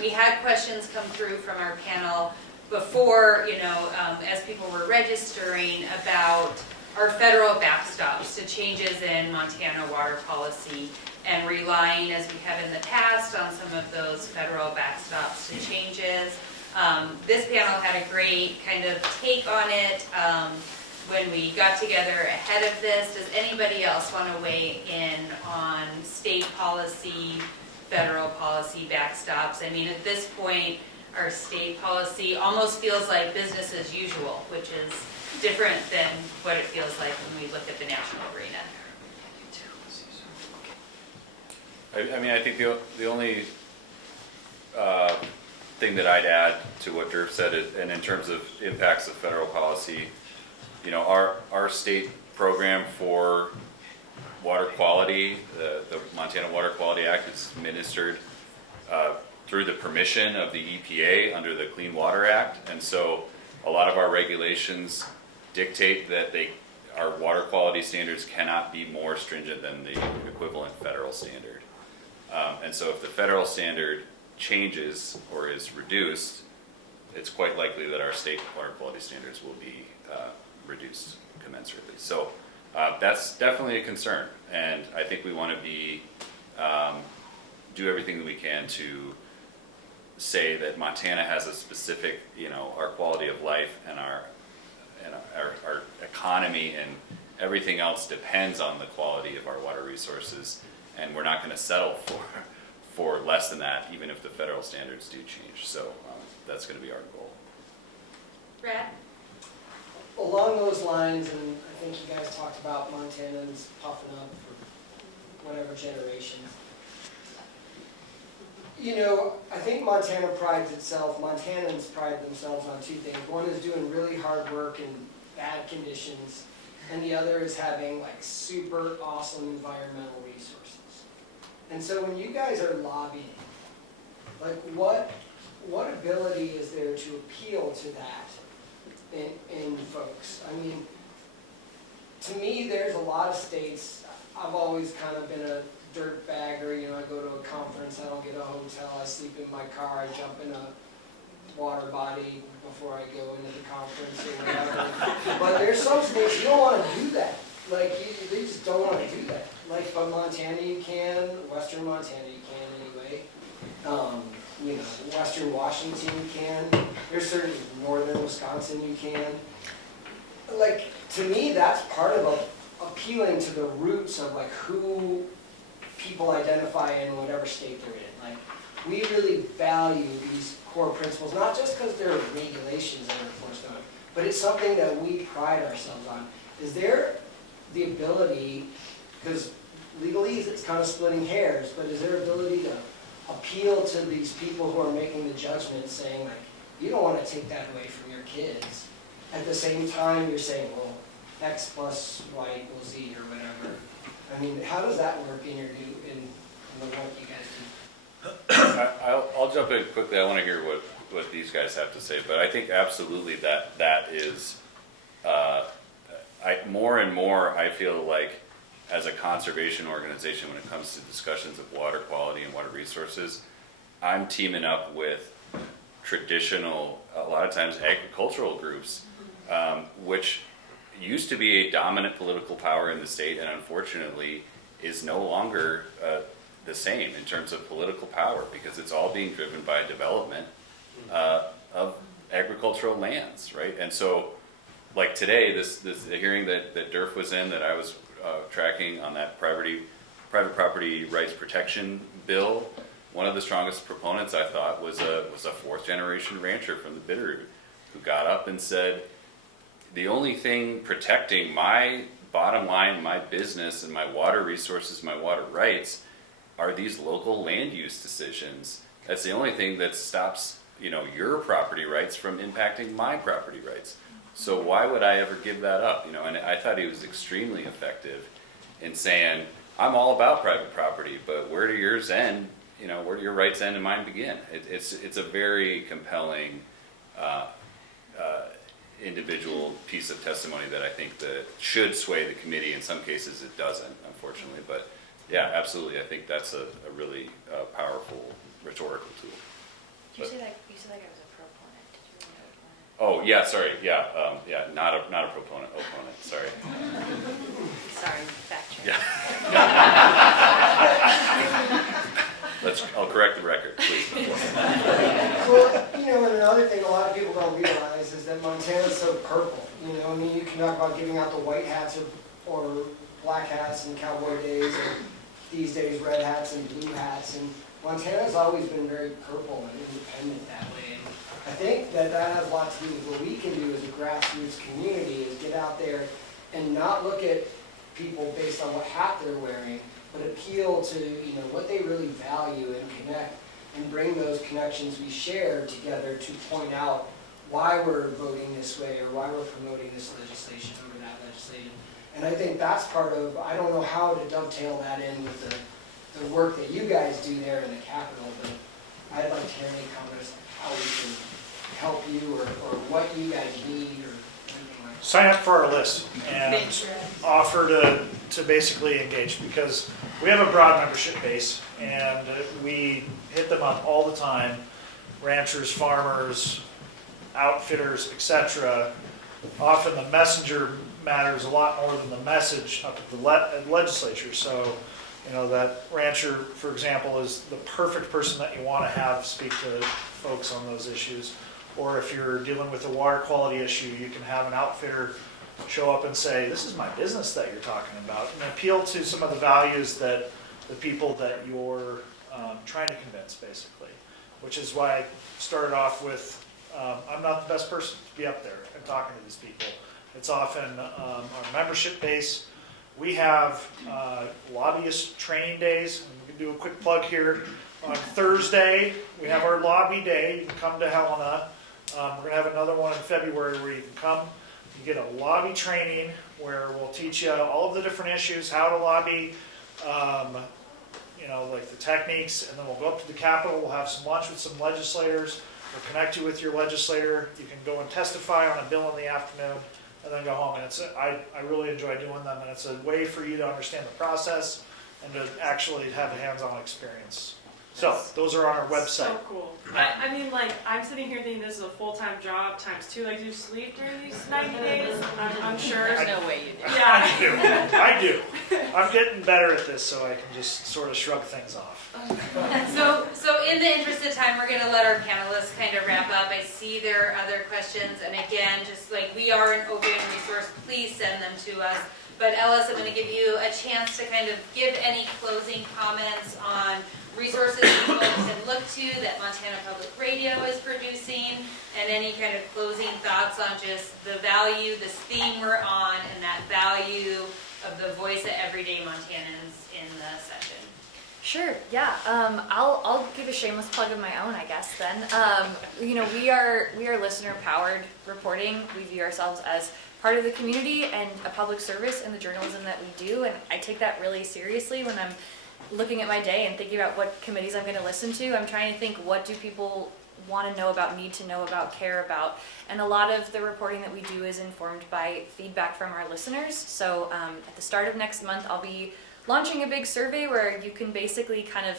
We had questions come through from our panel before, you know, as people were registering about our federal backstops to changes in Montana water policy and relying, as we have in the past, on some of those federal backstops to changes. This panel had a great kind of take on it when we got together ahead of this. Does anybody else want to weigh in on state policy, federal policy backstops? I mean, at this point, our state policy almost feels like business as usual, which is different than what it feels like when we look at the national arena. I mean, I think the only thing that I'd add to what Dirk said, and in terms of impacts of federal policy, you know, our state program for water quality, the Montana Water Quality Act, is administered through the permission of the EPA under the Clean Water Act, and so a lot of our regulations dictate that our water quality standards cannot be more stringent than the equivalent federal standard. And so if the federal standard changes or is reduced, it's quite likely that our state water quality standards will be reduced commensurately. So that's definitely a concern, and I think we want to do everything that we can to say that Montana has a specific, you know, our quality of life and our economy and everything else depends on the quality of our water resources, and we're not going to settle for less than that, even if the federal standards do change. So that's going to be our goal. Brad? Along those lines, and I think you guys talked about Montanans puffing up for whatever generations. You know, I think Montanans pride themselves on two things. One is doing really hard work in bad conditions, and the other is having like super awesome environmental resources. And so when you guys are lobbying, like what ability is there to appeal to that in folks? I mean, to me, there's a lot of states. I've always kind of been a dirt bagger. You know, I go to a conference, I don't get a hotel, I sleep in my car, I jump in a water body before I go into the conference or whatever. But there's some states you don't want to do that. Like, they just don't want to do that. Like, but Montana you can, Western Montana you can anyway. You know, Western Washington you can. There's certain Northern Wisconsin you can. Like, to me, that's part of appealing to the roots of like who people identify in whatever state they're in. Like, we really value these core principles, not just because there are regulations that are enforced on it, but it's something that we pride ourselves on. Is there the ability, because legalese it's kind of splitting hairs, but is there ability to appeal to these people who are making the judgment, saying like, you don't want to take that away from your kids. At the same time, you're saying, well, X plus Y equals Z or whatever. I mean, how does that work in the work you guys do? I'll jump in quickly. I want to hear what these guys have to say, but I think absolutely that is, more and more I feel like as a conservation organization, when it comes to discussions of water quality and water resources, I'm teaming up with traditional, a lot of times agricultural groups, which used to be a dominant political power in the state and unfortunately is no longer the same in terms of political power, because it's all being driven by development of agricultural lands, right? And so, like today, the hearing that Durf was in, that I was tracking on that private property rights protection bill, one of the strongest proponents I thought was a fourth generation rancher from the Bitterroot who got up and said, the only thing protecting my bottom line, my business, and my water resources, my water rights, are these local land use decisions. That's the only thing that stops, your property rights from impacting my property rights. So why would I ever give that up? And I thought he was extremely effective in saying, I'm all about private property, but where do yours end? Where do your rights end and mine begin? It's a very compelling individual piece of testimony that I think that should sway the committee. In some cases it doesn't, unfortunately, but yeah, absolutely. I think that's a really powerful rhetorical tool. Did you say like I was a proponent? Did you really know opponent? Oh yeah, sorry, yeah, not a proponent, opponent. Sorry. Sorry, fact check. Yeah. I'll correct the record, please. Well, and another thing a lot of people don't realize is that Montana's so purple. You can talk about giving out the white hats or black hats and cowboy days, or these days red hats and blue hats. And Montana's always been very purple and independent that way. And I think that has a lot to do with what we can do as a grassroots community, is get out there and not look at people based on what hat they're wearing, but appeal to what they really value and connect, and bring those connections we share together to point out why we're voting this way or why we're promoting this legislation over that legislation. And I think that's part of, I don't know how to dovetail that in with the work that you guys do there in the Capitol, but I'd like to hear any comments on how we can help you or what you guys need or anything like that. Sign up for our list and offer to basically engage, because we have a broad membership base and we hit them up all the time. Ranchers, farmers, outfitters, etc. Often the messenger matters a lot more than the message up at the legislature. So, that rancher, for example, is the perfect person that you want to have speak to folks on those issues. Or if you're dealing with a water quality issue, you can have an outfitter show up and say, this is my business that you're talking about, and appeal to some of the values that the people that you're trying to convince, basically. Which is why I started off with, I'm not the best person to be up there and talking to these people. It's often our membership base. We have lobbyist training days, and we can do a quick plug here. On Thursday, we have our lobby day. You can come to Helena. We're going to have another one in February where you can come. You get a lobby training where we'll teach you all of the different issues, how to lobby, like the techniques, and then we'll go up to the Capitol. We'll have some lunch with some legislators. We'll connect you with your legislator. You can go and testify on a bill in the afternoon, and then go home. And I really enjoy doing them, and it's a way for you to understand the process and to actually have a hands-on experience. So those are on our website. So cool. I mean, I'm sitting here thinking this is a full-time job times 2. Do you sleep during these 90 days? I'm sure. There's no way you do. Yeah. I do. I'm getting better at this, so I can just sort of shrug things off. So in the interest of time, we're going to let our panelists kind of wrap up. I see there are other questions, and again, just like we are an open resource, please send them to us. But Ellis, I'm going to give you a chance to kind of give any closing comments on resources you folks can look to that Montana Public Radio is producing, and any kind of closing thoughts on just the value, this theme we're on, and that value of the voice of everyday Montanans in the session. Sure. Yeah. I'll give a shameless plug of my own, I guess. Then, we are listener powered reporting. We view ourselves as part of the community and a public service in the journalism that we do, and I take that really seriously when I'm looking at my day and thinking about what committees I'm going to listen to. I'm trying to think, what do people want to know about, need to know about, care about, and a lot of the reporting that we do is informed by feedback from our listeners. So at the start of next month, I'll be launching a big survey where you can basically kind of,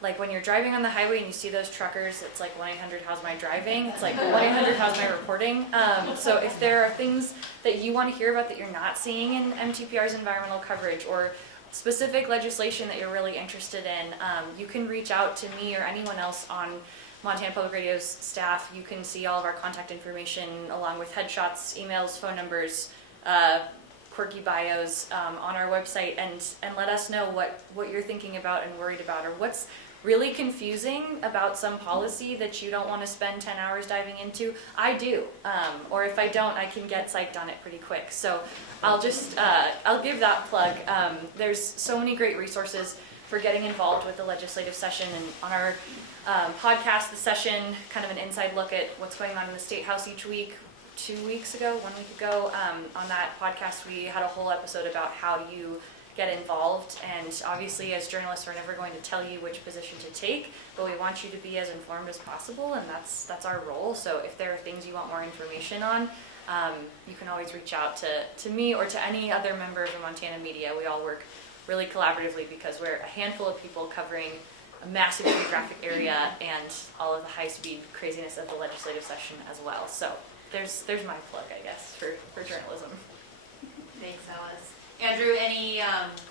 like when you're driving on the highway and you see those truckers, it's like 1-800 how's my driving? It's like 1-800 how's my reporting? So if there are things that you want to hear about that you're not seeing in MTPR's environmental coverage, or specific legislation that you're really interested in, you can reach out to me or anyone else on Montana Public Radio's staff. You can see all of our contact information along with headshots, emails, phone numbers, quirky bios on our website, and let us know what you're thinking about and worried about, or what's really confusing about some policy that you don't want to spend 10 hours diving into. I do, or if I don't, I can get psyched on it pretty quick. So I'll give that plug. There's so many great resources for getting involved with the legislative session, and on our podcast, The Session, kind of an inside look at what's going on in the State House each week. 1 week ago, on that podcast, we had a whole episode about how you get involved, and obviously as journalists we're never going to tell you which position to take, but we want you to be as informed as possible, and that's our role. So if there are things you want more information on, you can always reach out to me or to any other member of the Montana media. We all work really collaboratively because we're a handful of people covering a massive geographic area and all of the high-speed craziness of the legislative session as well. So there's my plug, I guess, for journalism. Thanks, Alice. Andrew, any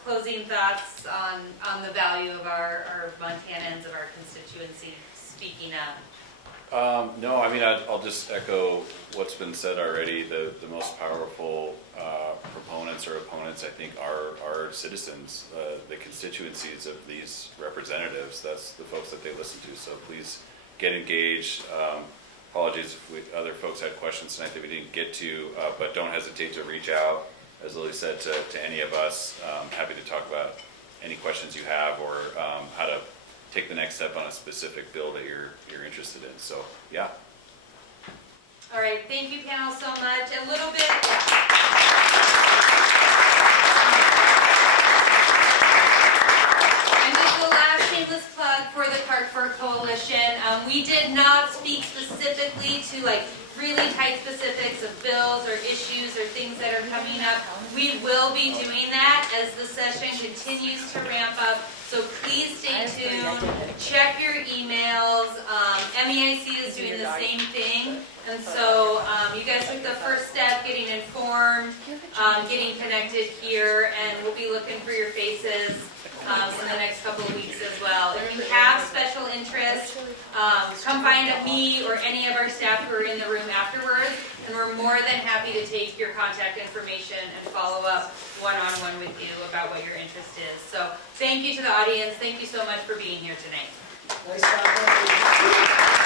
closing thoughts on the value of our Montanans, of our constituency speaking up? No, I mean, I'll just echo what's been said already. The most powerful proponents or opponents, I think, are citizens, the constituencies of these representatives. That's the folks that they listen to. So please get engaged. Apologies if other folks had questions tonight that we didn't get to, but don't hesitate to reach out, as Lily said, to any of us. Happy to talk about any questions you have, or how to take the next step on a specific bill that you're interested in. So, yeah. All right, thank you, panel, so much. A little bit. And just the last shameless plug for the Clark Fork Coalition. We did not speak specifically to really tight specifics of bills or issues or things that are coming up. We will be doing that as the session continues to ramp up. So please stay tuned. Check your emails. MEIC is doing the same thing. And so you guys took the first step, getting informed, getting connected here, and we'll be looking for your faces in the next couple of weeks as well. If you have special interest, come find me or any of our staff who are in the room afterwards, and we're more than happy to take your contact information and follow up one-on-one with you about what your interest is. So thank you to the audience. Thank you so much for being here tonight. Nice job.